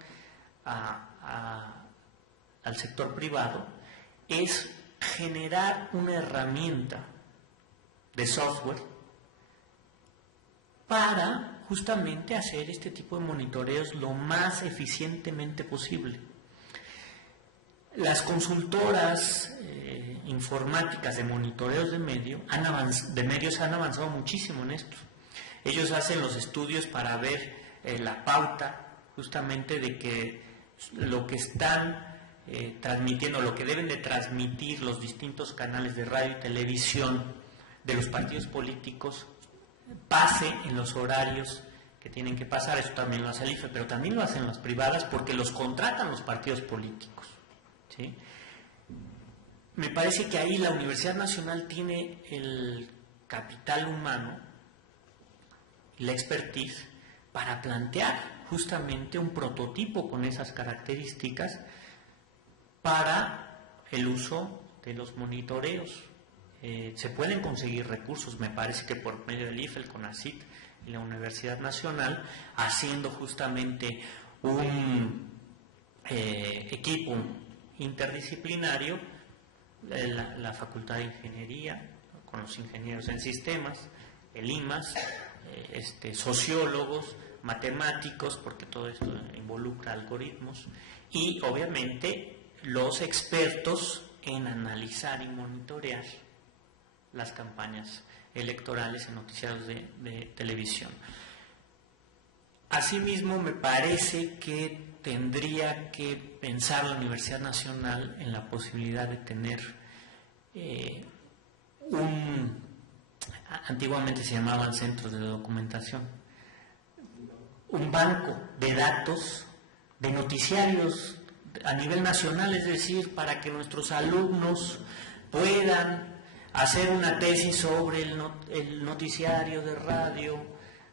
al sector privado, es generar una herramienta de software para justamente hacer este tipo de monitoreos lo más eficientemente posible. Las consultoras informáticas de monitoreos de medios han avanzado muchísimo en esto. Ellos hacen los estudios para ver la pauta justamente de que lo que están transmitiendo, lo que deben de transmitir los distintos canales de radio y televisión de los partidos políticos pase en los horarios que tienen que pasar. Eso también lo hace el IFE, pero también lo hacen las privadas porque los contratan los partidos políticos, ¿sí? Me parece que ahí la Universidad Nacional tiene el capital humano y la expertise para plantear justamente un prototipo con esas características para el uso de los monitoreos. Se pueden conseguir recursos, me parece que por medio del IFE, el CONACYT y la Universidad Nacional, haciendo justamente un equipo interdisciplinario, la Facultad de Ingeniería, con los ingenieros en sistemas, el IMAS, sociólogos, matemáticos, porque todo esto involucra algoritmos, y obviamente los expertos en analizar y monitorear las campañas electorales en noticiarios de televisión. Asimismo, me parece que tendría que pensar la Universidad Nacional en la posibilidad de tener antiguamente se llamaban centros de documentación, un banco de datos de noticiarios a nivel nacional, es decir, para que nuestros alumnos puedan hacer una tesis sobre el noticiario de radio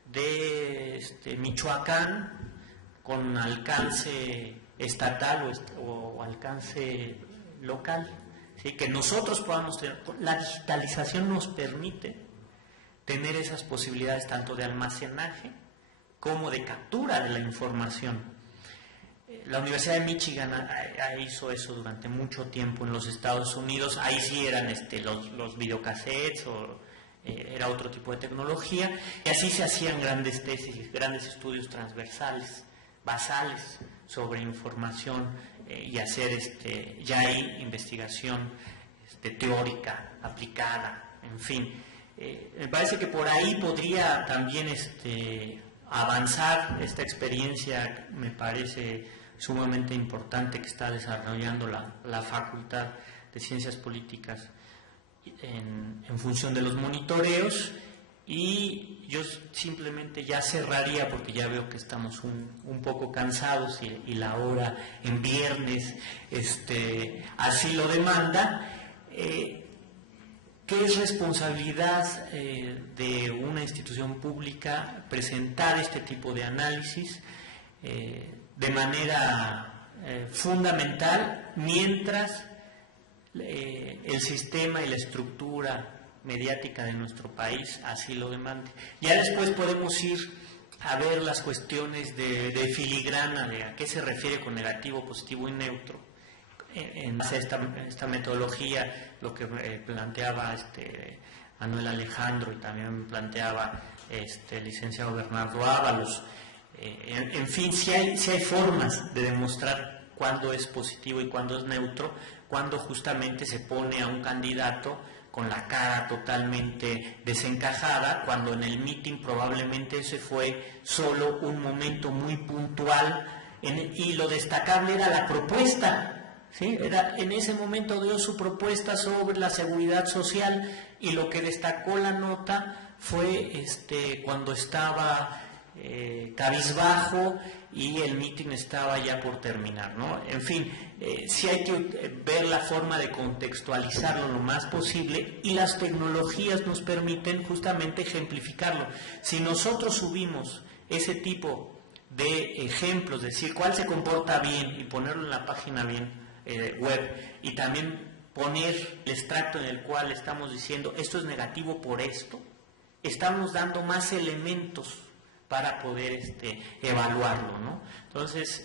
de Michoacán con alcance estatal o alcance local, ¿sí? Que nosotros podamos tener. La digitalización nos permite tener esas posibilidades tanto de almacenaje como de captura de la información. La Universidad de Michigan hizo eso durante mucho tiempo en los Estados Unidos. Ahí sí eran los videocassettes o era otro tipo de tecnología, y así se hacían grandes tesis, grandes estudios transversales, basales sobre información y hacer ya hay investigación teórica, aplicada, en fin. Me parece que por ahí podría también avanzar esta experiencia, me parece sumamente importante que está desarrollando la Facultad de Ciencias Políticas en función de los monitoreos. Y yo simplemente ya cerraría, porque ya veo que estamos un poco cansados y la hora en viernes así lo demanda, que es responsabilidad de una institución pública presentar este tipo de análisis de manera fundamental mientras el sistema y la estructura mediática de nuestro país así lo demande. Ya después podemos ir a ver las cuestiones de filigrana, de a qué se refiere con negativo, positivo y neutro. En base a esta metodología, lo que planteaba Manuel Alejandro y también planteaba el licenciado Bernardo Ábalos. En fin, si hay formas de demostrar cuándo es positivo y cuándo es neutro, cuando justamente se pone a un candidato con la cara totalmente desencajada, cuando en el mitin probablemente ese fue solo un momento muy puntual y lo destacable era la propuesta, ¿sí? En ese momento dio su propuesta sobre la seguridad social y lo que destacó la nota fue cuando estaba cabizbajo y el mitin estaba ya por terminar, ¿no? En fin, sí hay que ver la forma de contextualizarlo lo más posible y las tecnologías nos permiten justamente ejemplificarlo. Si nosotros subimos ese tipo de ejemplos, es decir, cuál se comporta bien y ponerlo en la página web y también poner el extracto en el cual estamos diciendo esto es negativo por esto, estamos dando más elementos para poder evaluarlo, ¿no? Entonces,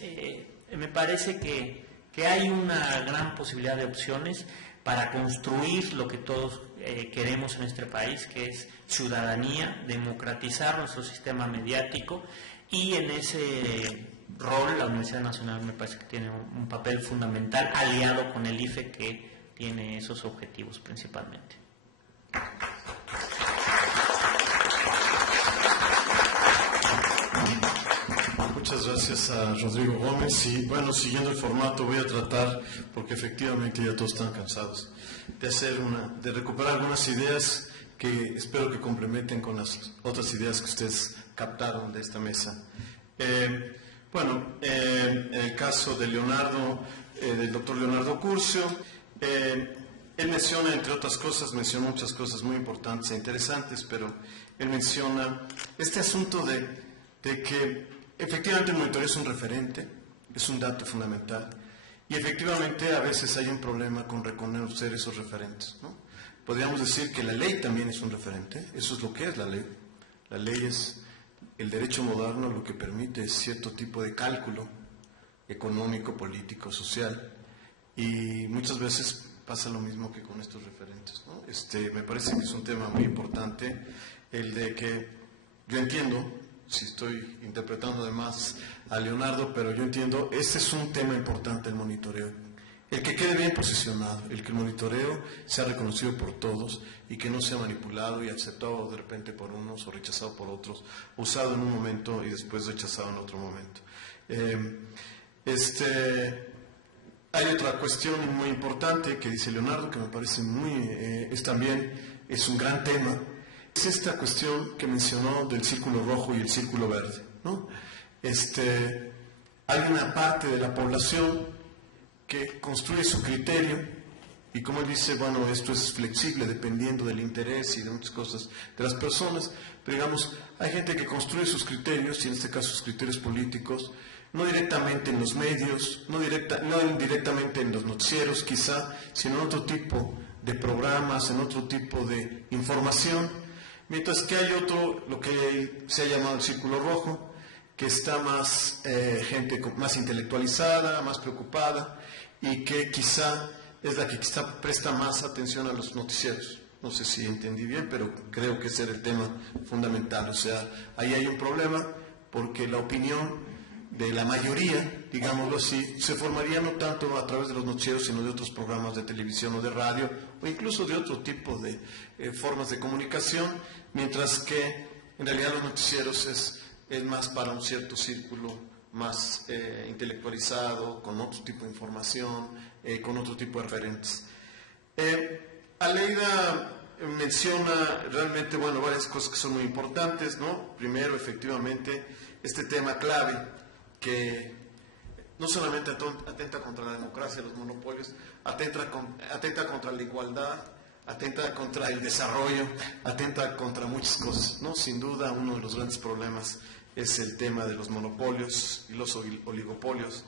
me parece que hay una gran posibilidad de opciones para construir lo que todos queremos en este país, que es ciudadanía, democratizar nuestro sistema mediático, y en ese rol la Universidad Nacional me parece que tiene un papel fundamental, aliado con el IFE, que tiene esos objetivos principalmente. Muchas gracias a Rodrigo Gómez y bueno, siguiendo el formato voy a tratar, porque efectivamente ya todos están cansados, de recuperar algunas ideas que espero que complementen con las otras ideas que ustedes captaron de esta mesa. En el caso de Leonardo, del doctor Leonardo Curcio, él menciona, entre otras cosas, menciona muchas cosas muy importantes e interesantes, pero él menciona este asunto de que efectivamente el monitoreo es un referente, es un dato fundamental, y efectivamente a veces hay un problema con reconocer esos referentes, ¿no? Podríamos decir que la ley también es un referente, eso es lo que es la ley. La ley es el derecho moderno, lo que permite cierto tipo de cálculo económico, político, social, y muchas veces pasa lo mismo que con estos referentes, ¿no? Me parece que es un tema muy importante, el de que yo entiendo, si estoy interpretando además a Leonardo, pero yo entiendo, ese es un tema importante, el monitoreo. El que quede bien posicionado, el que el monitoreo sea reconocido por todos y que no sea manipulado y aceptado de repente por unos o rechazado por otros, usado en un momento y después rechazado en otro momento. Hay otra cuestión muy importante que dice Leonardo, que me parece es un gran tema. Es esta cuestión que mencionó del círculo rojo y el círculo verde, ¿no? Hay una parte de la población que construye su criterio y, como él dice, bueno, esto es flexible dependiendo del interés y de muchas cosas de las personas, pero digamos, hay gente que construye sus criterios, y en este caso sus criterios políticos, no directamente en los medios, no directamente en los noticieros quizá, sino en otro tipo de programas, en otro tipo de información. Mientras que hay otro, lo que se ha llamado el círculo rojo, que está más gente más intelectualizada, más preocupada, y que quizá es la que quizá presta más atención a los noticieros. No sé si entendí bien, pero creo que ese era el tema fundamental. O sea, ahí hay un problema porque la opinión de la mayoría, digámoslo así, se formaría no tanto a través de los noticieros, sino de otros programas de televisión o de radio, o incluso de otro tipo de formas de comunicación, mientras que en realidad los noticieros es más para un cierto círculo más intelectualizado, con otro tipo de información, con otro tipo de referentes. Aleida menciona realmente, bueno, varias cosas que son muy importantes, ¿no? Primero, efectivamente, este tema clave que no solamente atenta contra la democracia, los monopolios, atenta contra la igualdad, atenta contra el desarrollo, atenta contra muchas cosas, ¿no? Sin duda, uno de los grandes problemas es el tema de los monopolios y los oligopolios.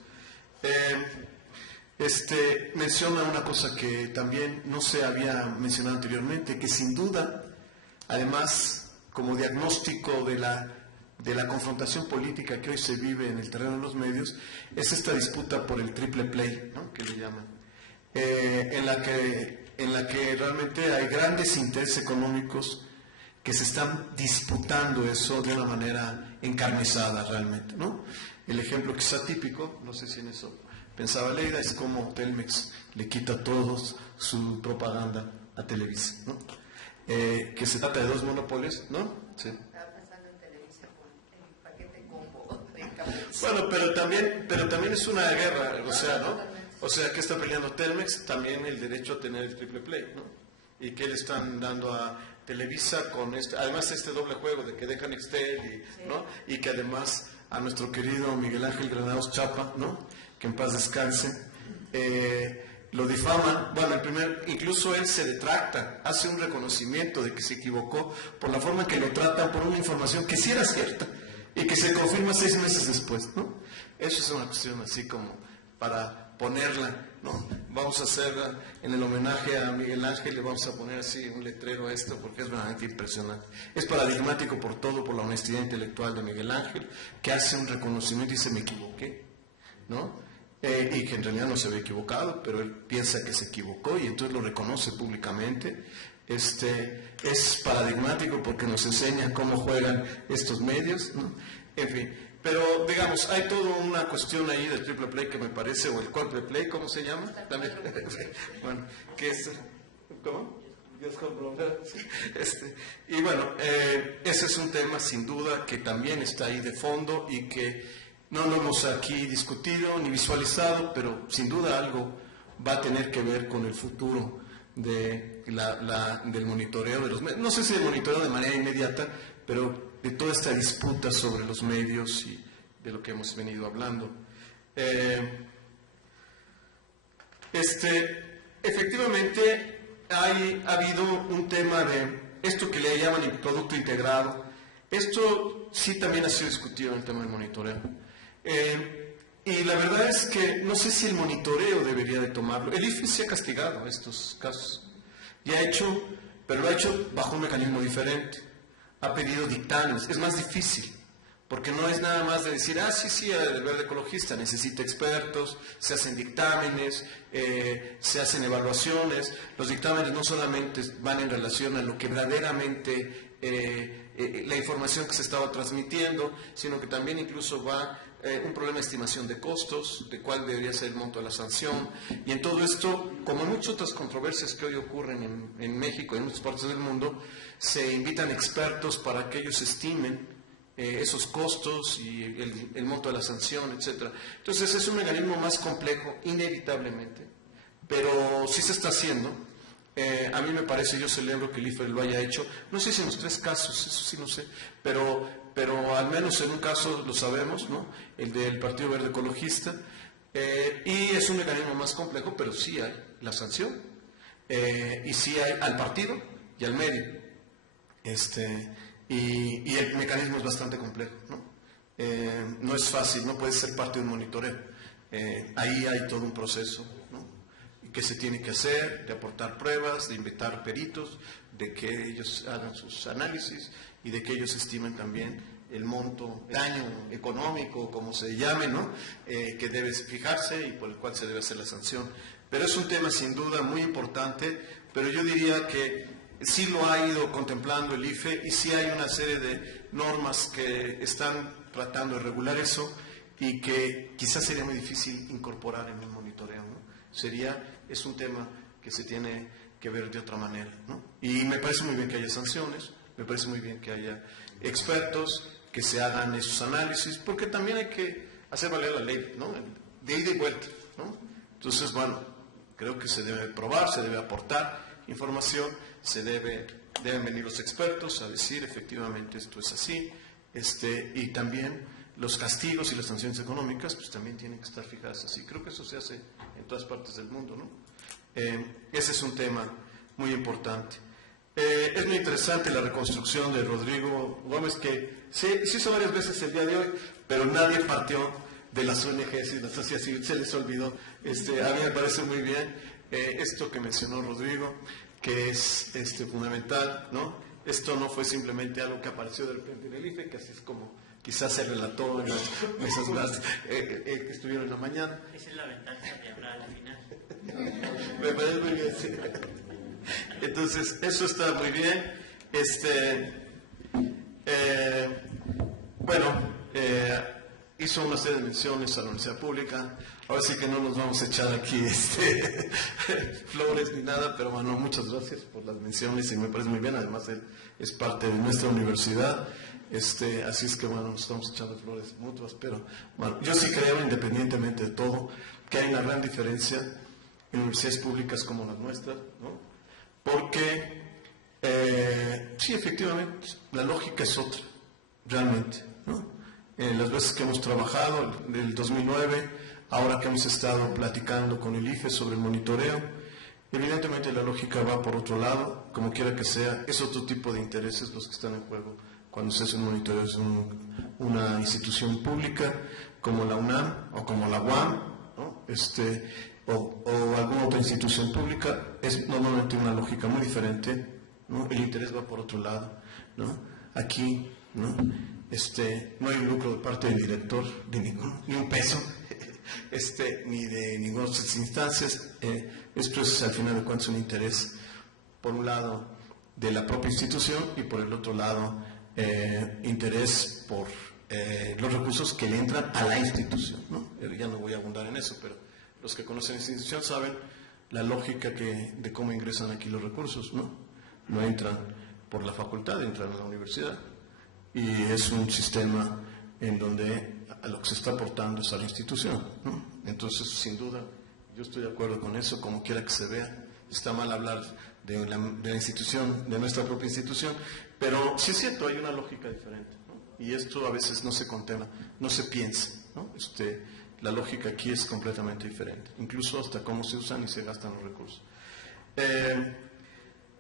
Menciona una cosa que también no se había mencionado anteriormente, que sin duda, además, como diagnóstico de la de la confrontación política que hoy se vive en el terreno de los medios es esta disputa por el triple play, ¿no?, que le llaman, en la que realmente hay grandes intereses económicos que se están disputando eso de una manera encarnizada realmente, ¿no? El ejemplo quizá típico, no sé si en eso pensaba Leida, es como Telmex le quita a todos su propaganda a Televisa, ¿no? Que se trata de dos monopolios, ¿no? Sí. Bueno, pero también es una guerra, o sea, ¿no? O sea, ¿qué está peleando Telmex? También el derecho a tener el triple play, ¿no? Y que le están dando a Televisa con además este doble juego de que dejan Extel, ¿no? Y que además a nuestro querido Miguel Ángel Granados Chapa, ¿no?, que en paz descanse, lo difaman. Bueno, incluso él se retracta, hace un reconocimiento de que se equivocó por la forma en que lo tratan, por una información que sí era cierta y que se confirma 6 meses después, ¿no? Eso es una cuestión así como para ponerla, ¿no? Vamos a hacer en el homenaje a Miguel Ángel, le vamos a poner así un letrero a esto porque es verdaderamente impresionante. Es paradigmático por todo, por la honestidad intelectual de Miguel Ángel, que hace un reconocimiento y dice me equivoqué, ¿no? Y que en realidad no se había equivocado, pero él piensa que se equivocó y entonces lo reconoce públicamente. Es paradigmático porque nos enseña cómo juegan estos medios, ¿no? En fin, pero digamos, hay toda una cuestión ahí del triple play que me parece, o el quadruple play, ¿cómo se llama? También, bueno, que es, ¿cómo? Y bueno, ese es un tema sin duda que también está ahí de fondo y que no lo hemos aquí discutido ni visualizado, pero sin duda algo va a tener que ver con el futuro del monitoreo de los medios. No sé si el monitoreo de manera inmediata, pero de toda esta disputa sobre los medios y de lo que hemos venido hablando. Efectivamente, ha habido un tema de esto que le llaman el producto integrado. Esto sí también ha sido discutido en el tema del monitoreo. Y la verdad es que no sé si el monitoreo debería de tomarlo. El IFE se ha castigado estos casos y pero lo ha hecho bajo un mecanismo diferente. Ha pedido dictámenes, es más difícil, porque no es nada más de decir, sí, el verde ecologista necesita expertos, se hacen dictámenes, se hacen evaluaciones. Los dictámenes no solamente van en relación a lo que verdaderamente la información que se estaba transmitiendo, sino que también incluso va un problema de estimación de costos, de cuál debería ser el monto de la sanción, y en todo esto, como en muchas otras controversias que hoy ocurren en México y en muchas partes del mundo, se invitan expertos para que ellos estimen esos costos y el monto de la sanción, etc. Entonces es un mecanismo más complejo, inevitablemente, pero sí se está haciendo. A mí me parece, yo celebro que el IFE lo haya hecho, no sé si en los 3 casos, eso sí no sé, pero al menos en un caso lo sabemos, ¿no?, el del Partido Verde Ecologista, y es un mecanismo más complejo, pero sí hay la sanción, y sí hay al partido y al medio, y el mecanismo es bastante complejo, ¿no? No es fácil, no puede ser parte de un monitoreo, ahí hay todo un proceso, ¿no?, que se tiene que hacer, de aportar pruebas, de invitar peritos, de que ellos hagan sus análisis y de que ellos estimen también el monto, el daño económico, como se llame, ¿no?, que debe fijarse y por el cual se debe hacer la sanción. Pero es un tema sin duda muy importante, pero yo diría que sí lo ha ido contemplando el IFE y sí hay una serie de normas que están tratando de regular eso y que quizás sería muy difícil incorporar en un monitoreo, ¿no? Es un tema que se tiene que ver de otra manera, ¿no? Y me parece muy bien que haya sanciones, me parece muy bien que haya expertos, que se hagan esos análisis, porque también hay que hacer valer la ley, ¿no?, de ida y vuelta, ¿no? Entonces, bueno, creo que se debe probar, se debe aportar información, deben venir los expertos a decir efectivamente esto es así, y también los castigos y las sanciones económicas pues también tienen que estar fijadas así. Creo que eso se hace en todas partes del mundo, ¿no? Ese es un tema muy importante. Es muy interesante la reconstrucción de Rodrigo Gómez, que se hizo varias veces el día de hoy, pero nadie partió de las ONGs y las asociaciones, se les olvidó. A mí me parece muy bien esto que mencionó Rodrigo, que es fundamental, ¿no? Esto no fue simplemente algo que apareció de repente en el IFE, que así es como quizás se relató en las mesas más que estuvieron en la mañana. Esa es la ventaja de hablar al final. Me parece muy bien, sí. Entonces, eso está muy bien. Hizo una serie de menciones a la universidad pública. Ahora sí que no nos vamos a echar aquí flores ni nada, pero bueno, muchas gracias por las menciones y me parece muy bien. Además, él es parte de nuestra universidad. Así es que bueno, nos estamos echando flores mutuas, pero bueno, yo sí creo, independientemente de todo, que hay una gran diferencia en universidades públicas como las nuestras, ¿no? Porque sí, efectivamente, la lógica es otra, realmente, ¿no? Las veces que hemos trabajado, del 2009, ahora que hemos estado platicando con el IFE sobre el monitoreo, evidentemente la lógica va por otro lado, como quiera que sea, es otro tipo de intereses los que están en juego cuando se hace un monitoreo de una institución pública como la UNAM o como la UAM, ¿no? O alguna otra institución pública, es normalmente una lógica muy diferente, ¿no? El interés va por otro lado, ¿no? Aquí, ¿no? No hay un lucro de parte del director, ni un peso, ni de ninguna de otras instancias. Esto es al final de cuentas un interés, por un lado, de la propia institución y por el otro lado, interés por los recursos que le entran a la institución, ¿no? Ya no voy a abundar en eso, pero los que conocen la institución saben la lógica de cómo ingresan aquí los recursos, ¿no? No entran por la facultad, entran a la universidad. Y es un sistema en donde a lo que se está aportando es a la institución, ¿no? Entonces, sin duda, yo estoy de acuerdo con eso, como quiera que se vea. Está mal hablar de la institución, de nuestra propia institución, pero sí es cierto, hay una lógica diferente, ¿no? Y esto a veces no se contempla, no se piensa, ¿no? La lógica aquí es completamente diferente, incluso hasta cómo se usan y se gastan los recursos.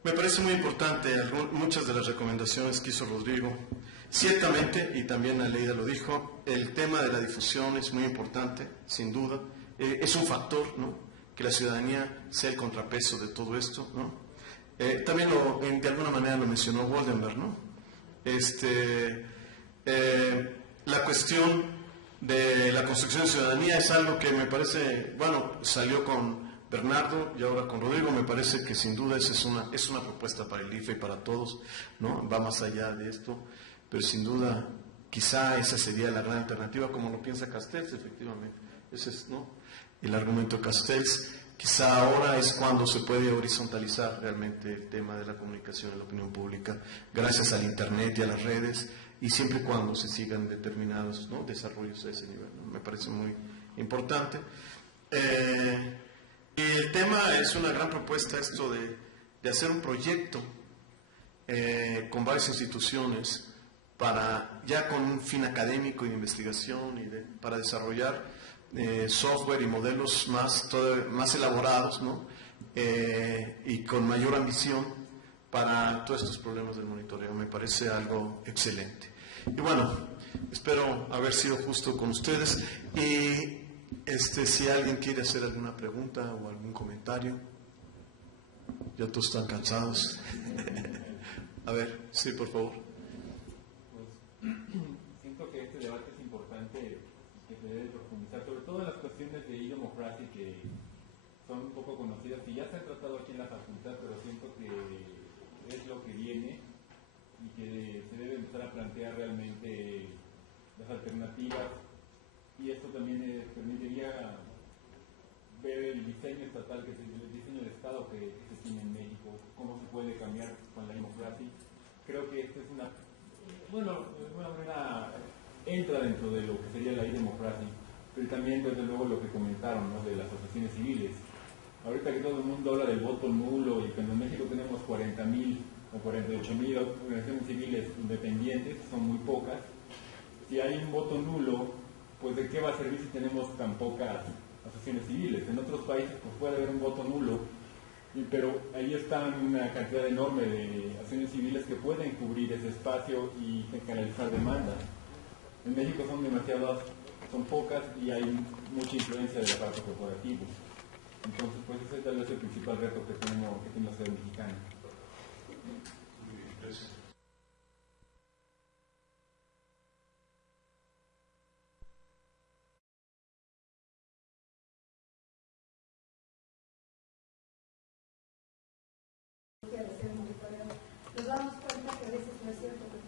Me parece muy importante muchas de las recomendaciones que hizo Rodrigo. Ciertamente, y también Aleida lo dijo, el tema de la difusión es muy importante, sin duda. Es un factor, ¿no? Que la ciudadanía sea el contrapeso de todo esto, ¿no? También de alguna manera lo mencionó Woldenberg, ¿no? La cuestión de la construcción de ciudadanía es algo que me parece, bueno, salió con Bernardo y ahora con Rodrigo. Me parece que sin duda esa es una propuesta para el IFE y para todos, ¿no? Va más allá de esto, pero sin duda quizá esa sería la gran alternativa, como lo piensa Castells, efectivamente. Ese es, ¿no?, el argumento de Castells. Quizá ahora es cuando se puede horizontalizar realmente el tema de la comunicación en la opinión pública, gracias al Internet y a las redes, y siempre y cuando se sigan determinados, ¿no?, desarrollos a ese nivel, ¿no? Me parece muy importante. Y el tema es una gran propuesta, esto de hacer un proyecto con varias instituciones ya con un fin académico y de investigación para desarrollar software y modelos más elaborados, ¿no? Y con mayor ambición para todos estos problemas del monitoreo. Me parece algo excelente. Y bueno, espero haber sido justo con ustedes. Y si alguien quiere hacer alguna pregunta o algún comentario, ya todos están cansados. A ver, sí, por favor. Pues siento que este debate es importante, que se debe profundizar, sobre todo en las cuestiones de e-democracia que son un poco conocidas, que ya se han tratado aquí en la facultad, pero siento que es lo que viene y que se debe empezar a plantear realmente las alternativas, y esto también permitiría ver el diseño estatal, que es el diseño de Estado que se tiene en México, cómo se puede cambiar con la democracia. Creo que esta es de alguna manera entra dentro de lo que sería la democracia, pero también desde luego lo que comentaron, ¿no?, de las asociaciones civiles. Ahorita que todo el mundo habla del voto nulo y cuando en México tenemos 40,000 o 48,000 organizaciones civiles independientes, son muy pocas. Si hay un voto nulo, pues ¿de qué va a servir si tenemos tan pocas asociaciones civiles? En otros países pues puede haber un voto nulo, pero ahí está una cantidad enorme de asociaciones civiles que pueden cubrir ese espacio y canalizar demandas. En México son pocas y hay mucha influencia del aparato corporativo. Entonces, pues ese tal vez es el principal reto que tiene la sociedad mexicana. damos cuenta que a veces no es cierto que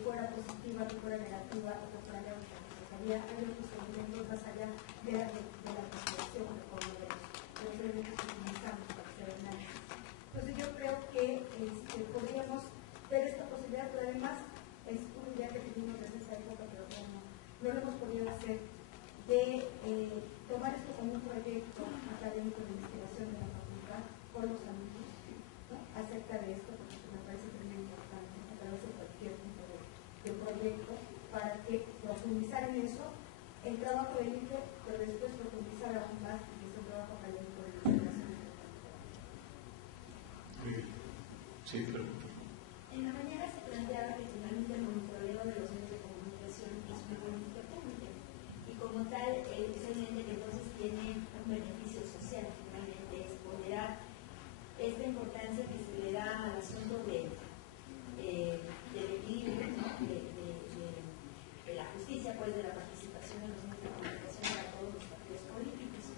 fuera positiva, que fuera negativa o que fuera neutra. Hay otros elementos más allá de la consideración que podemos ver, los elementos que utilizamos para hacer análisis. Entonces yo creo que podríamos ver esta posibilidad, pero además es una idea que tuvimos desde esa época, pero no lo hemos podido hacer, de tomar esto como un proyecto académico de investigación de la facultad con los amigos, ¿no? Acerca de esto, porque me parece muy importante a través de cualquier tipo de proyecto, para que profundizar en eso, el trabajo de libro, pero después profundizar aún más en ese trabajo académico de investigación. Sí, pregunta. En la mañana se planteaba que finalmente el monitoreo de los medios de comunicación es una política pública y como tal es evidente que entonces tiene un beneficio social, finalmente es ponderar esta importancia que se le da al asunto del equilibrio, ¿no? de la justicia, pues de la participación de los medios de comunicación para todos los partidos políticos.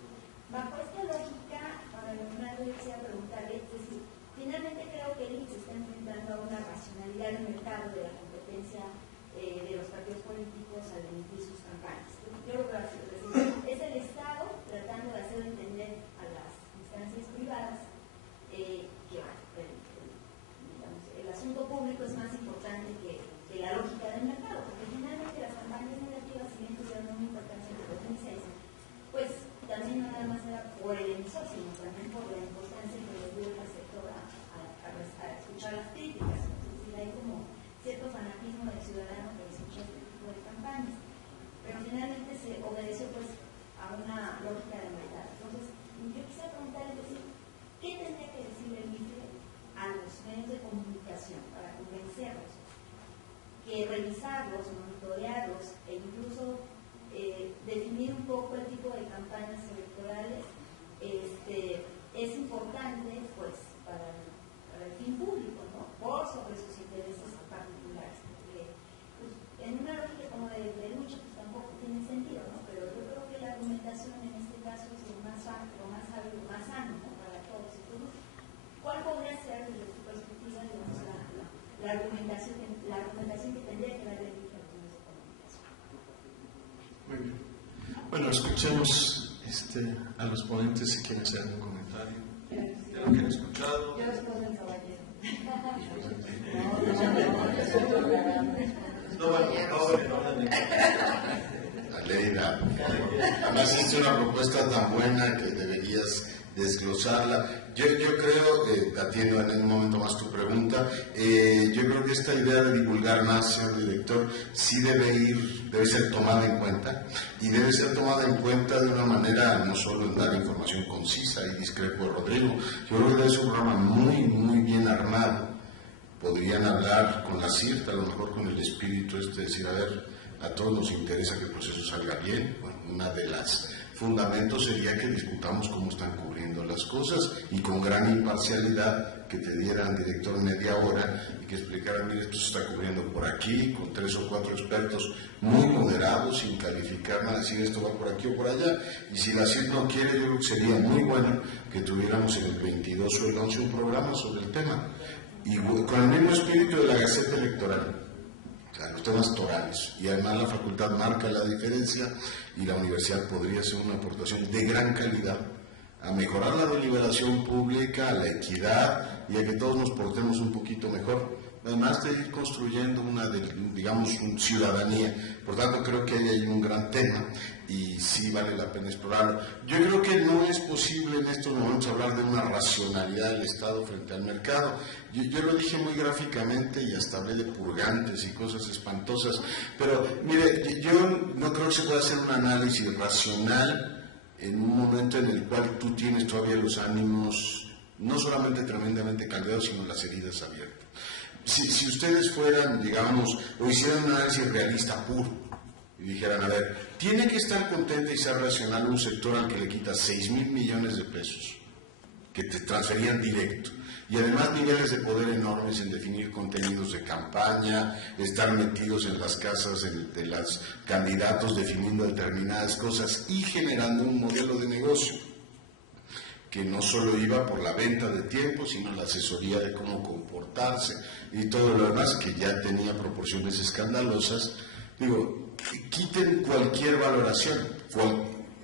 Bajo esta lógica, para Leonardo yo quisiera preguntarle, es decir, finalmente creo que el INE se está enfrentando a una racionalidad del mercado de la competencia de los partidos políticos al emitir sus campañas. Yo lo veo así, es decir, es el Estado tratando de hacer entender a las instancias privadas que digamos, el asunto público es más importante que la lógica del mercado, porque finalmente las campañas negativas, si bien tuvieron una importancia en el 2006, pues también no nada más era por el emisor, sino también por la importancia que le dio el sector a escuchar las críticas. Entonces hay como cierto fanatismo del ciudadano que escucha este tipo de campañas, pero finalmente se obedeció pues a una lógica del mercado. Entonces yo quisiera preguntar, es decir, ¿qué tendría que decir el IFE a los medios de comunicación para convencerlos que revisarlos, monitorearlos e incluso definir un poco el tipo de campañas electorales es importante pues para el fin público, ¿no? Por sobre sus intereses particulares, porque pues, en una lógica como de lucha pues tampoco tiene sentido, ¿no? Pero yo creo que la argumentación en este caso es lo más sabio, lo más sano, ¿no? Para todos. Entonces, ¿cuál podría ser desde su perspectiva, digamos, la argumentación que tendría que dar el IFE a los medios de comunicación? Muy bien. Bueno, escuchemos a los ponentes si quieren hacer algún comentario de lo que han escuchado. Yo después del caballero. No, bueno, Aleida, además es una propuesta tan buena que deberías desglosarla. Yo creo, atiendo en un momento más tu pregunta, yo creo que esta idea de divulgar más, señor director, sí debe ser tomada en cuenta, y debe ser tomada en cuenta de una manera, no solo en dar información concisa, y discrepo de Rodrigo, yo creo que debe ser un programa muy, muy bien armado. Podrían hablar con la CIRT, a lo mejor con el espíritu de decir, a ver, a todos nos interesa que el proceso salga bien. Bueno, una de las fundamentos sería que discutamos cómo están cubriendo las cosas y con gran imparcialidad que te dieran, director, media hora y que explicaran, mire, esto se está cubriendo por aquí, con 3 o 4 expertos muy moderados, sin calificar nada, decir esto va por aquí o por allá. Y si la CIR no quiere, yo creo que sería muy bueno que tuviéramos en el 22 o el 11 un programa sobre el tema. Y con el mismo espíritu de la Gaceta Electoral, o sea, los temas torales, y además la facultad marca la diferencia y la universidad podría hacer una aportación de gran calidad a mejorar la deliberación pública, a la equidad y a que todos nos portemos un poquito mejor, además de ir construyendo una ciudadanía. Por tanto, creo que ahí hay un gran tema y sí vale la pena explorarlo. Yo creo que no es posible en estos momentos hablar de una racionalidad del Estado frente al mercado. Yo lo dije muy gráficamente y hasta hablé de purgantes y cosas espantosas, pero mire, yo no creo que se pueda hacer un análisis racional en un momento en el cual tú tienes todavía los ánimos no solamente tremendamente caldeados, sino las heridas abiertas. Si ustedes fueran, digamos, o hicieran un análisis realista puro y dijeran, a ver, tiene que estar contenta y ser racional un sector al que le quitas 6,000 millones de pesos que te transferían directo, y además niveles de poder enormes en definir contenidos de campaña, estar metidos en las casas de los candidatos definiendo determinadas cosas y generando un modelo de negocio que no solo iba por la venta de tiempo, sino la asesoría de cómo comportarse y todo lo demás, que ya tenía proporciones escandalosas. Digo, quiten cualquier valoración,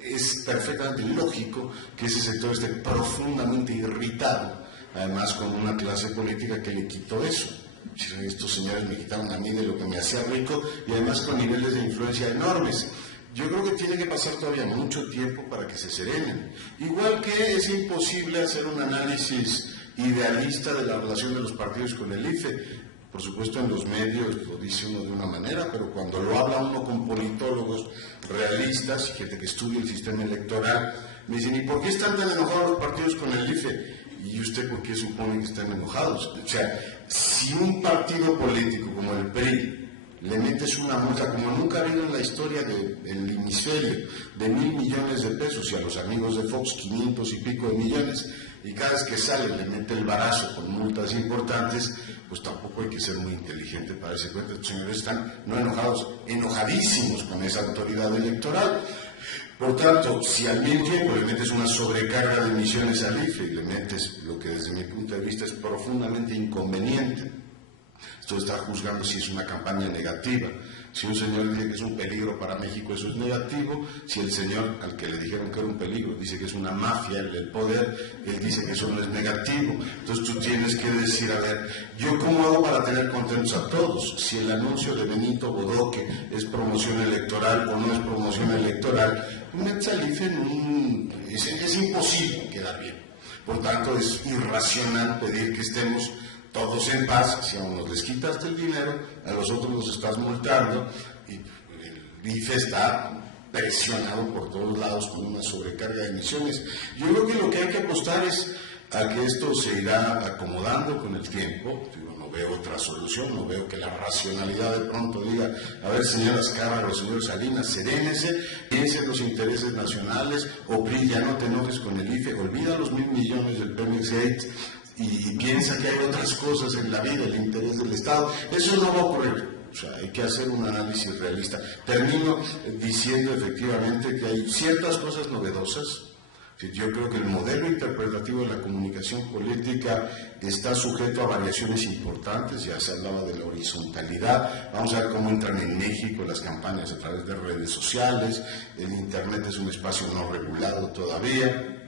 es perfectamente lógico que ese sector esté profundamente irritado, además con una clase política que le quitó eso. Estos señores me quitaron a mí de lo que me hacía rico y además con niveles de influencia enormes. Yo creo que tiene que pasar todavía mucho tiempo para que se serenen. Igual que es imposible hacer un análisis idealista de la relación de los partidos con el IFE. Por supuesto, en los medios lo dice uno de una manera, pero cuando lo habla uno con politólogos realistas y gente que estudia el sistema electoral, me dicen, ¿y por qué están tan enojados los partidos con el IFE? ¿Y usted por qué supone que están enojados? O sea, si un partido político como el PRI le metes una multa, como nunca ha habido en la historia del hemisferio, de 1.000 millones de pesos, y a los amigos de Fox 500 y pico de millones, y cada vez que sale le mete el barazo con multas importantes, pues tampoco hay que ser muy inteligente para darse cuenta. Los señores están no enojados, enojadísimos con esa autoridad electoral. Por tanto, si al mismo tiempo le metes una sobrecarga de emisiones al IFE y le metes lo que desde mi punto de vista es profundamente inconveniente, esto está juzgando si es una campaña negativa. Si un señor dice que es un peligro para México, eso es negativo. Si el señor al que le dijeron que era un peligro dice que es una mafia el poder, él dice que eso no es negativo. Entonces tú tienes que decir, a ver, ¿yo cómo hago para tener contentos a todos? Si el anuncio de Benito Bodoque es promoción electoral o no es promoción electoral, metes al IFE es imposible quedar bien. Por tanto, es irracional pedir que estemos todos en paz. Si a unos les quitaste el dinero, a los otros los estás multando, y el IFE está presionado por todos lados con una sobrecarga de emisiones. Yo creo que lo que hay que apostar es a que esto se irá acomodando con el tiempo. Yo no veo otra solución, no veo que la racionalidad de pronto diga, a ver, señora Azcárraga, señor Salinas, serénese, piensen los intereses nacionales, o PRI, ya no te enojes con el IFE, olvida los 1.000 millones del Pemex Gate, y piensa que hay otras cosas en la vida, el interés del Estado. Eso no va a ocurrir. O sea, hay que hacer un análisis realista. Termino diciendo efectivamente que hay ciertas cosas novedosas. Yo creo que el modelo interpretativo de la comunicación política está sujeto a variaciones importantes. Ya se hablaba de la horizontalidad. Vamos a ver cómo entran en México las campañas a través de redes sociales. El Internet es un espacio no regulado todavía.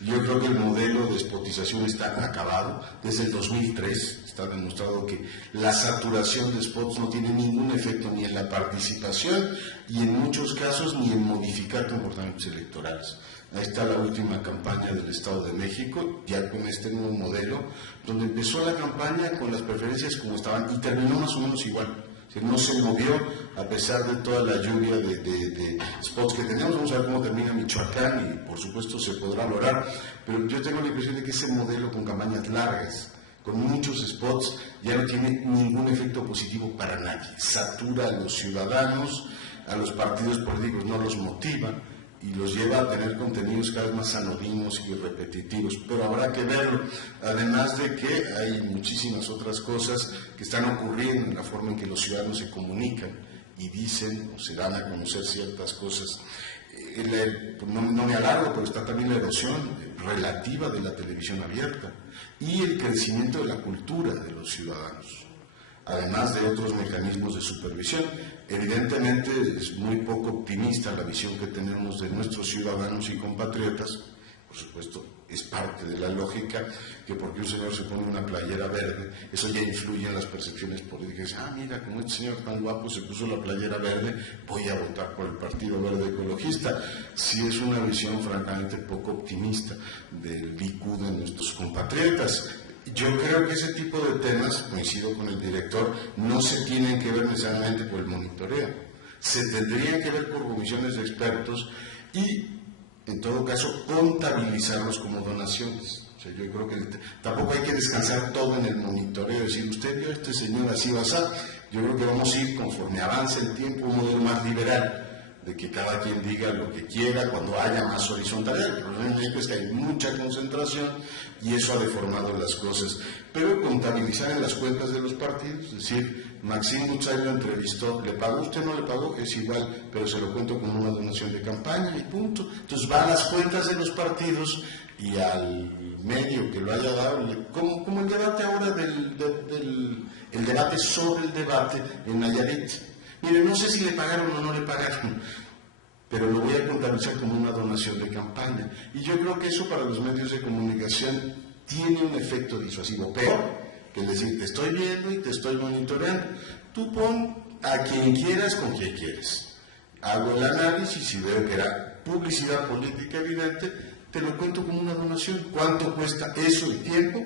Yo creo que el modelo de spotización está acabado. Desde el 2003 está demostrado que la saturación de spots no tiene ningún efecto ni en la participación y en muchos casos ni en modificar comportamientos electorales. Ahí está la última campaña del Estado de México, ya con este nuevo modelo, donde empezó la campaña con las preferencias como estaban y terminó más o menos igual. No se movió a pesar de toda la lluvia de spots que teníamos. Vamos a ver cómo termina Michoacán y por supuesto se podrá lograr, pero yo tengo la impresión de que ese modelo con campañas largas, con muchos spots, ya no tiene ningún efecto positivo para nadie. Satura a los ciudadanos, a los partidos políticos no los motiva y los lleva a tener contenidos cada vez más anodinos y repetitivos, pero habrá que verlo, además de que hay muchísimas otras cosas que están ocurriendo en la forma en que los ciudadanos se comunican y dicen o se dan a conocer ciertas cosas. No me alargo, pero está también la erosión relativa de la televisión abierta y el crecimiento de la cultura de los ciudadanos, además de otros mecanismos de supervisión. Evidentemente es muy poco optimista la visión que tenemos de nuestros ciudadanos y compatriotas. Por supuesto, es parte de la lógica que porque un señor se pone una playera verde, eso ya influye en las percepciones políticas. Mira, como este señor tan guapo se puso la playera verde, voy a votar por el Partido Verde Ecologista. Sí es una visión francamente poco optimista del IQ de nuestros compatriotas. Yo creo que ese tipo de temas, coincido con el director, no se tienen que ver necesariamente por el monitoreo, se tendrían que ver por comisiones de expertos y, en todo caso, contabilizarlos como donaciones. O sea, yo creo que tampoco hay que descansar todo en el monitoreo, decir, usted vio a este señor así va a ser. Yo creo que vamos a ir, conforme avance el tiempo, un modelo más liberal, de que cada quien diga lo que quiera cuando haya más horizontalidad. El problema en México es que hay mucha concentración y eso ha deformado las cosas. Pero contabilizar en las cuentas de los partidos, es decir, Maxim Mutzai lo entrevistó, ¿le pagó usted? No le pagó, es igual, pero se lo cuento como una donación de campaña y punto. Entonces va a las cuentas de los partidos y al medio que lo haya dado, como el debate ahora el debate sobre el debate en Nayarit. Mire, no sé si le pagaron o no le pagaron, pero lo voy a contabilizar como una donación de campaña. Y yo creo que eso para los medios de comunicación tiene un efecto disuasivo, peor que decir, te estoy viendo y te estoy monitoreando. Tú pon a quien quieras con quien quieres. Hago el análisis y veo que era publicidad política evidente, te lo cuento como una donación. ¿Cuánto cuesta eso y tiempo?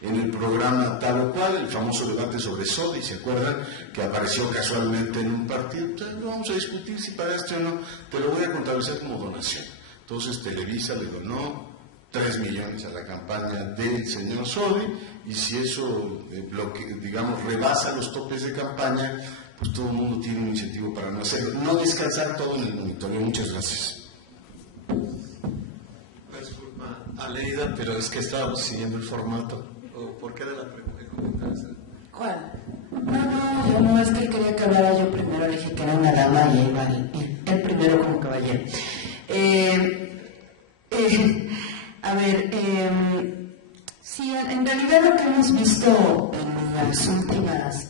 En el programa tal o cual, el famoso debate sobre Sodi, ¿se acuerdan? Que apareció casualmente en un partido. Entonces, no vamos a discutir si pagaste o no, te lo voy a contabilizar como donación. Entonces Televisa le donó 3 millones a la campaña del señor Sodi, y si eso, digamos, rebasa los topes de campaña, pues todo el mundo tiene un incentivo para no hacerlo. No descansar todo en el monitoreo. Muchas gracias. Disculpa, Aleida, pero es que estábamos siguiendo el formato. ¿Por qué de la pregunta que comentaste? ¿Cuál? No, yo no, es que él quería que hablara yo primero, le dije que era una dama y iba él primero como caballero. A ver, sí, en realidad lo que hemos visto en las últimas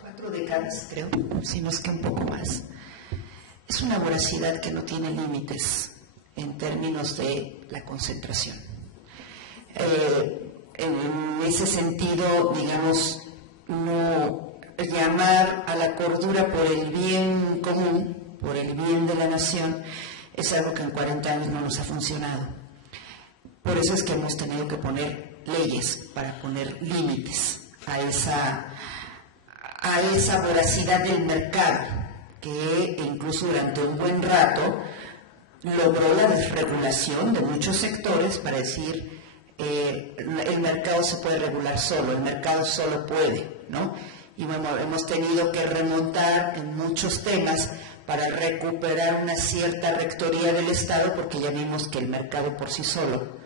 4 décadas, creo, si no es que un poco más, es una voracidad que no tiene límites en términos de la concentración. En ese sentido, digamos, no llamar a la cordura por el bien común, por el bien de la nación, es algo que en 40 años no nos ha funcionado. Por eso es que hemos tenido que poner leyes para poner límites a esa voracidad del mercado, que incluso durante un buen rato logró la desregulación de muchos sectores para decir el mercado se puede regular solo, el mercado solo puede, ¿no? Y bueno, hemos tenido que remontar en muchos temas para recuperar una cierta rectoría del Estado, porque ya vimos que el mercado por sí solo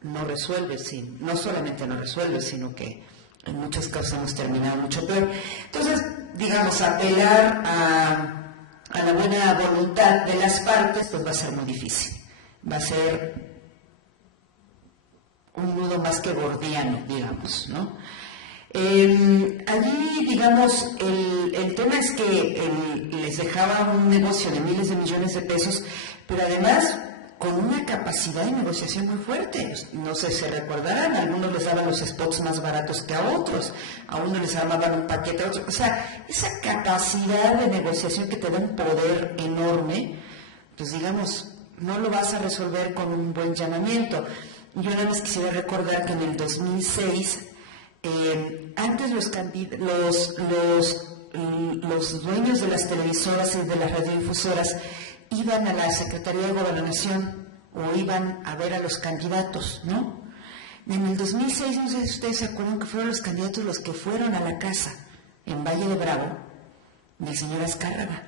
no resuelve, no solamente no resuelve, sino que en muchos casos hemos terminado mucho peor. Entonces, digamos, apelar a la buena voluntad de las partes, pues va a ser muy difícil. Va a ser un nudo más que gordiano, digamos, ¿no? Allí, digamos, el tema es que les dejaba un negocio de miles de millones de pesos, pero además con una capacidad de negociación muy fuerte. No sé si recordarán, a algunos les daban los spots más baratos que a otros, a unos les armaban un paquete a otros. O sea, esa capacidad de negociación que te da un poder enorme, pues digamos, no lo vas a resolver con un buen llamamiento. Yo nada más quisiera recordar que en el 2006, antes los dueños de las televisoras y de las radiodifusoras iban a la Secretaría de Gobernación o iban a ver a los candidatos, ¿no? En el 2006, no sé si ustedes se acuerdan que fueron los candidatos los que fueron a la casa en Valle de Bravo del señor Azcárraga,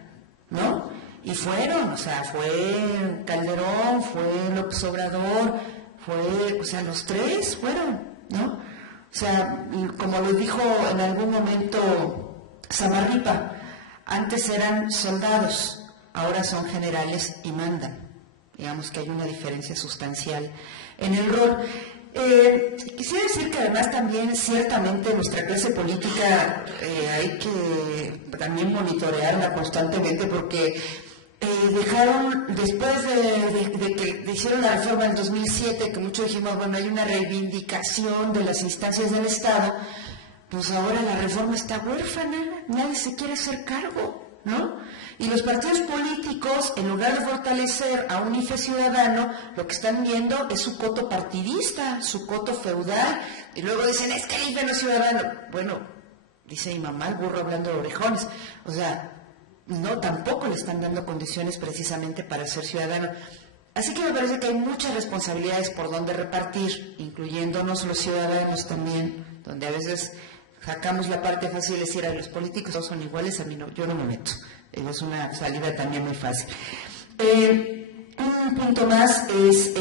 ¿no? Y fueron, o sea, fue Calderón, fue López Obrador, o sea, los tres fueron, ¿no? O sea, como lo dijo en algún momento Samarripa, antes eran soldados, ahora son generales y mandan. Digamos que hay una diferencia sustancial en el rol. Quisiera decir que además también ciertamente nuestra clase política hay que también monitorearla constantemente, porque dejaron, después de que hicieron la reforma en 2007, que muchos dijimos, bueno, hay una reivindicación de las instancias del Estado, pues ahora la reforma está huérfana, nadie se quiere hacer cargo, ¿no? Y los partidos políticos, en lugar de fortalecer a un IFE ciudadano, lo que están viendo es su coto partidista, su coto feudal, y luego dicen, es que el IFE no es ciudadano. Bueno, dice mi mamá, el burro hablando de orejones, o sea, no, tampoco le están dando condiciones precisamente para ser ciudadano. Así que me parece que hay muchas responsabilidades por donde repartir, incluyéndonos los ciudadanos también, donde a veces sacamos la parte fácil de decir, los políticos todos son iguales, a mí no, yo no me meto. Es una salida también muy fácil. Un punto más es,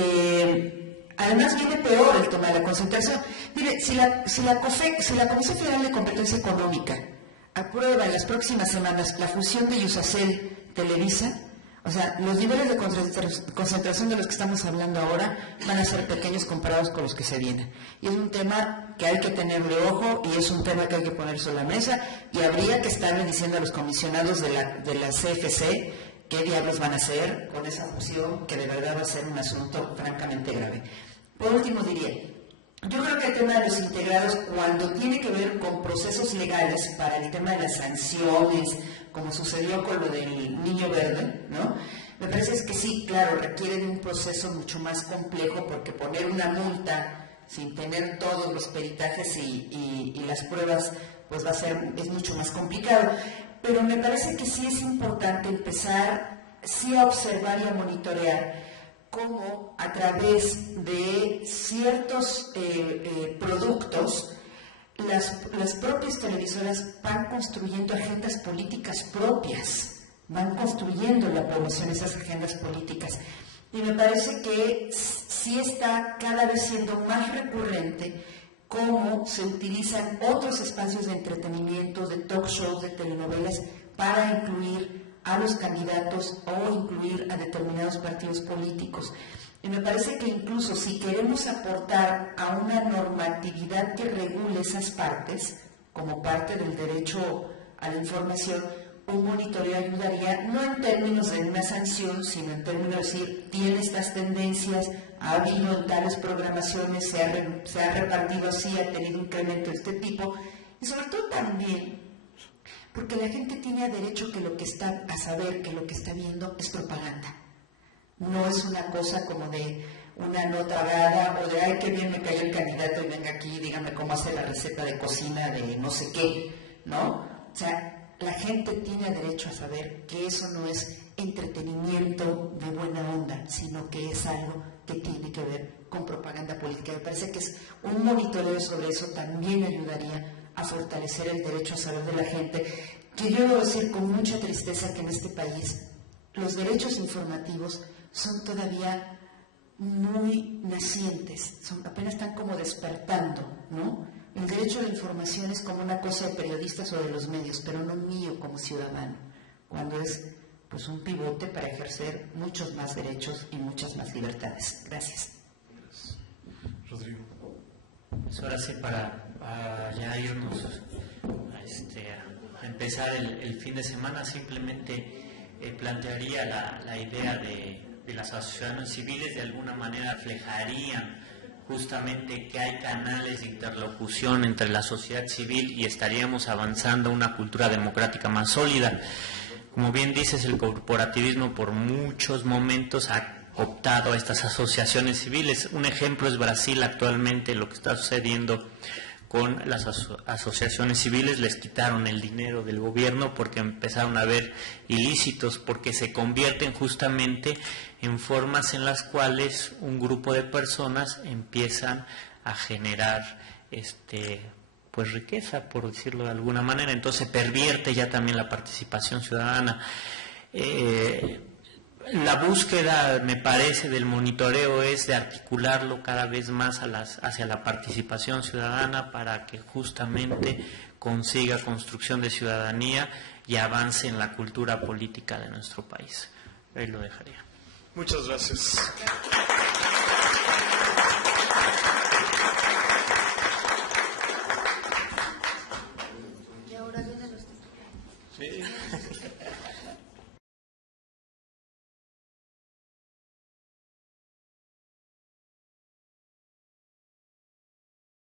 además viene peor el tema de la concentración. Mire, si la Comisión Federal de Competencia Económica aprueba en las próximas semanas la fusión de Iusacell Televisa, O sea, los niveles de concentración de los que estamos hablando ahora van a ser pequeños comparados con los que se vienen. Y es un tema que hay que tenerle ojo y es un tema que hay que poner sobre la mesa y habría que estarle diciendo a los comisionados de la CFC qué diablos van a hacer con esa fusión, que de verdad va a ser un asunto francamente grave. Por último diría, yo creo que el tema de los integrados, cuando tiene que ver con procesos legales para el tema de las sanciones, como sucedió con lo del niño verde, ¿no? Me parece que sí, claro, requiere de un proceso mucho más complejo, porque poner una multa sin tener todos los peritajes y las pruebas, pues es mucho más complicado. Pero me parece que sí es importante empezar, sí a observar y a monitorear cómo a través de ciertos productos las propias televisoras van construyendo agendas políticas propias, van construyendo la promoción de esas agendas políticas. Y me parece que sí está cada vez siendo más recurrente cómo se utilizan otros espacios de entretenimiento, de talk shows, de telenovelas, para incluir a los candidatos o incluir a determinados partidos políticos. Y me parece que incluso si queremos aportar a una normatividad que regule esas partes, como parte del derecho a la información, un monitoreo ayudaría, no en términos de una sanción, sino en términos de decir, tiene estas tendencias, ha habido tales programaciones, se ha repartido así, ha tenido un incremento de este tipo, y sobre todo también, porque la gente tiene derecho a saber que lo que está viendo es propaganda. No es una cosa como de una nota dada o de, ay, qué bien me cayó el candidato y venga aquí, dígame cómo hace la receta de cocina de no sé qué, ¿no? O sea, la gente tiene derecho a saber que eso no es entretenimiento de buena onda, sino que es algo que tiene que ver con propaganda política. Me parece que es un monitoreo sobre eso también ayudaría a fortalecer el derecho a saber de la gente, que yo debo decir con mucha tristeza que en este país los derechos informativos son todavía muy nacientes, apenas están como despertando, ¿no? El derecho a la información es como una cosa de periodistas o de los medios, pero no mío como ciudadano, cuando es pues un pivote para ejercer muchos más derechos y muchas más libertades. Gracias. Rodrigo. Pues ahora sí, para ya irnos a empezar el fin de semana, simplemente plantearía la idea de las asociaciones civiles. De alguna manera reflejarían justamente que hay canales de interlocución entre la sociedad civil y estaríamos avanzando a una cultura democrática más sólida. Como bien dices, el corporativismo por muchos momentos ha optado a estas asociaciones civiles. Un ejemplo es Brasil actualmente, lo que está sucediendo con las asociaciones civiles. Les quitaron el dinero del gobierno porque empezaron a haber ilícitos, porque se convierten justamente en formas en las cuales un grupo de personas empiezan a generar pues riqueza, por decirlo de alguna manera. Entonces pervierte ya también la participación ciudadana. La búsqueda, me parece, del monitoreo es de articularlo cada vez más hacia la participación ciudadana para que justamente consiga construcción de ciudadanía y avance en la cultura política de nuestro país. Ahí lo dejaría. Muchas gracias. Y ahora vienen los... Sí.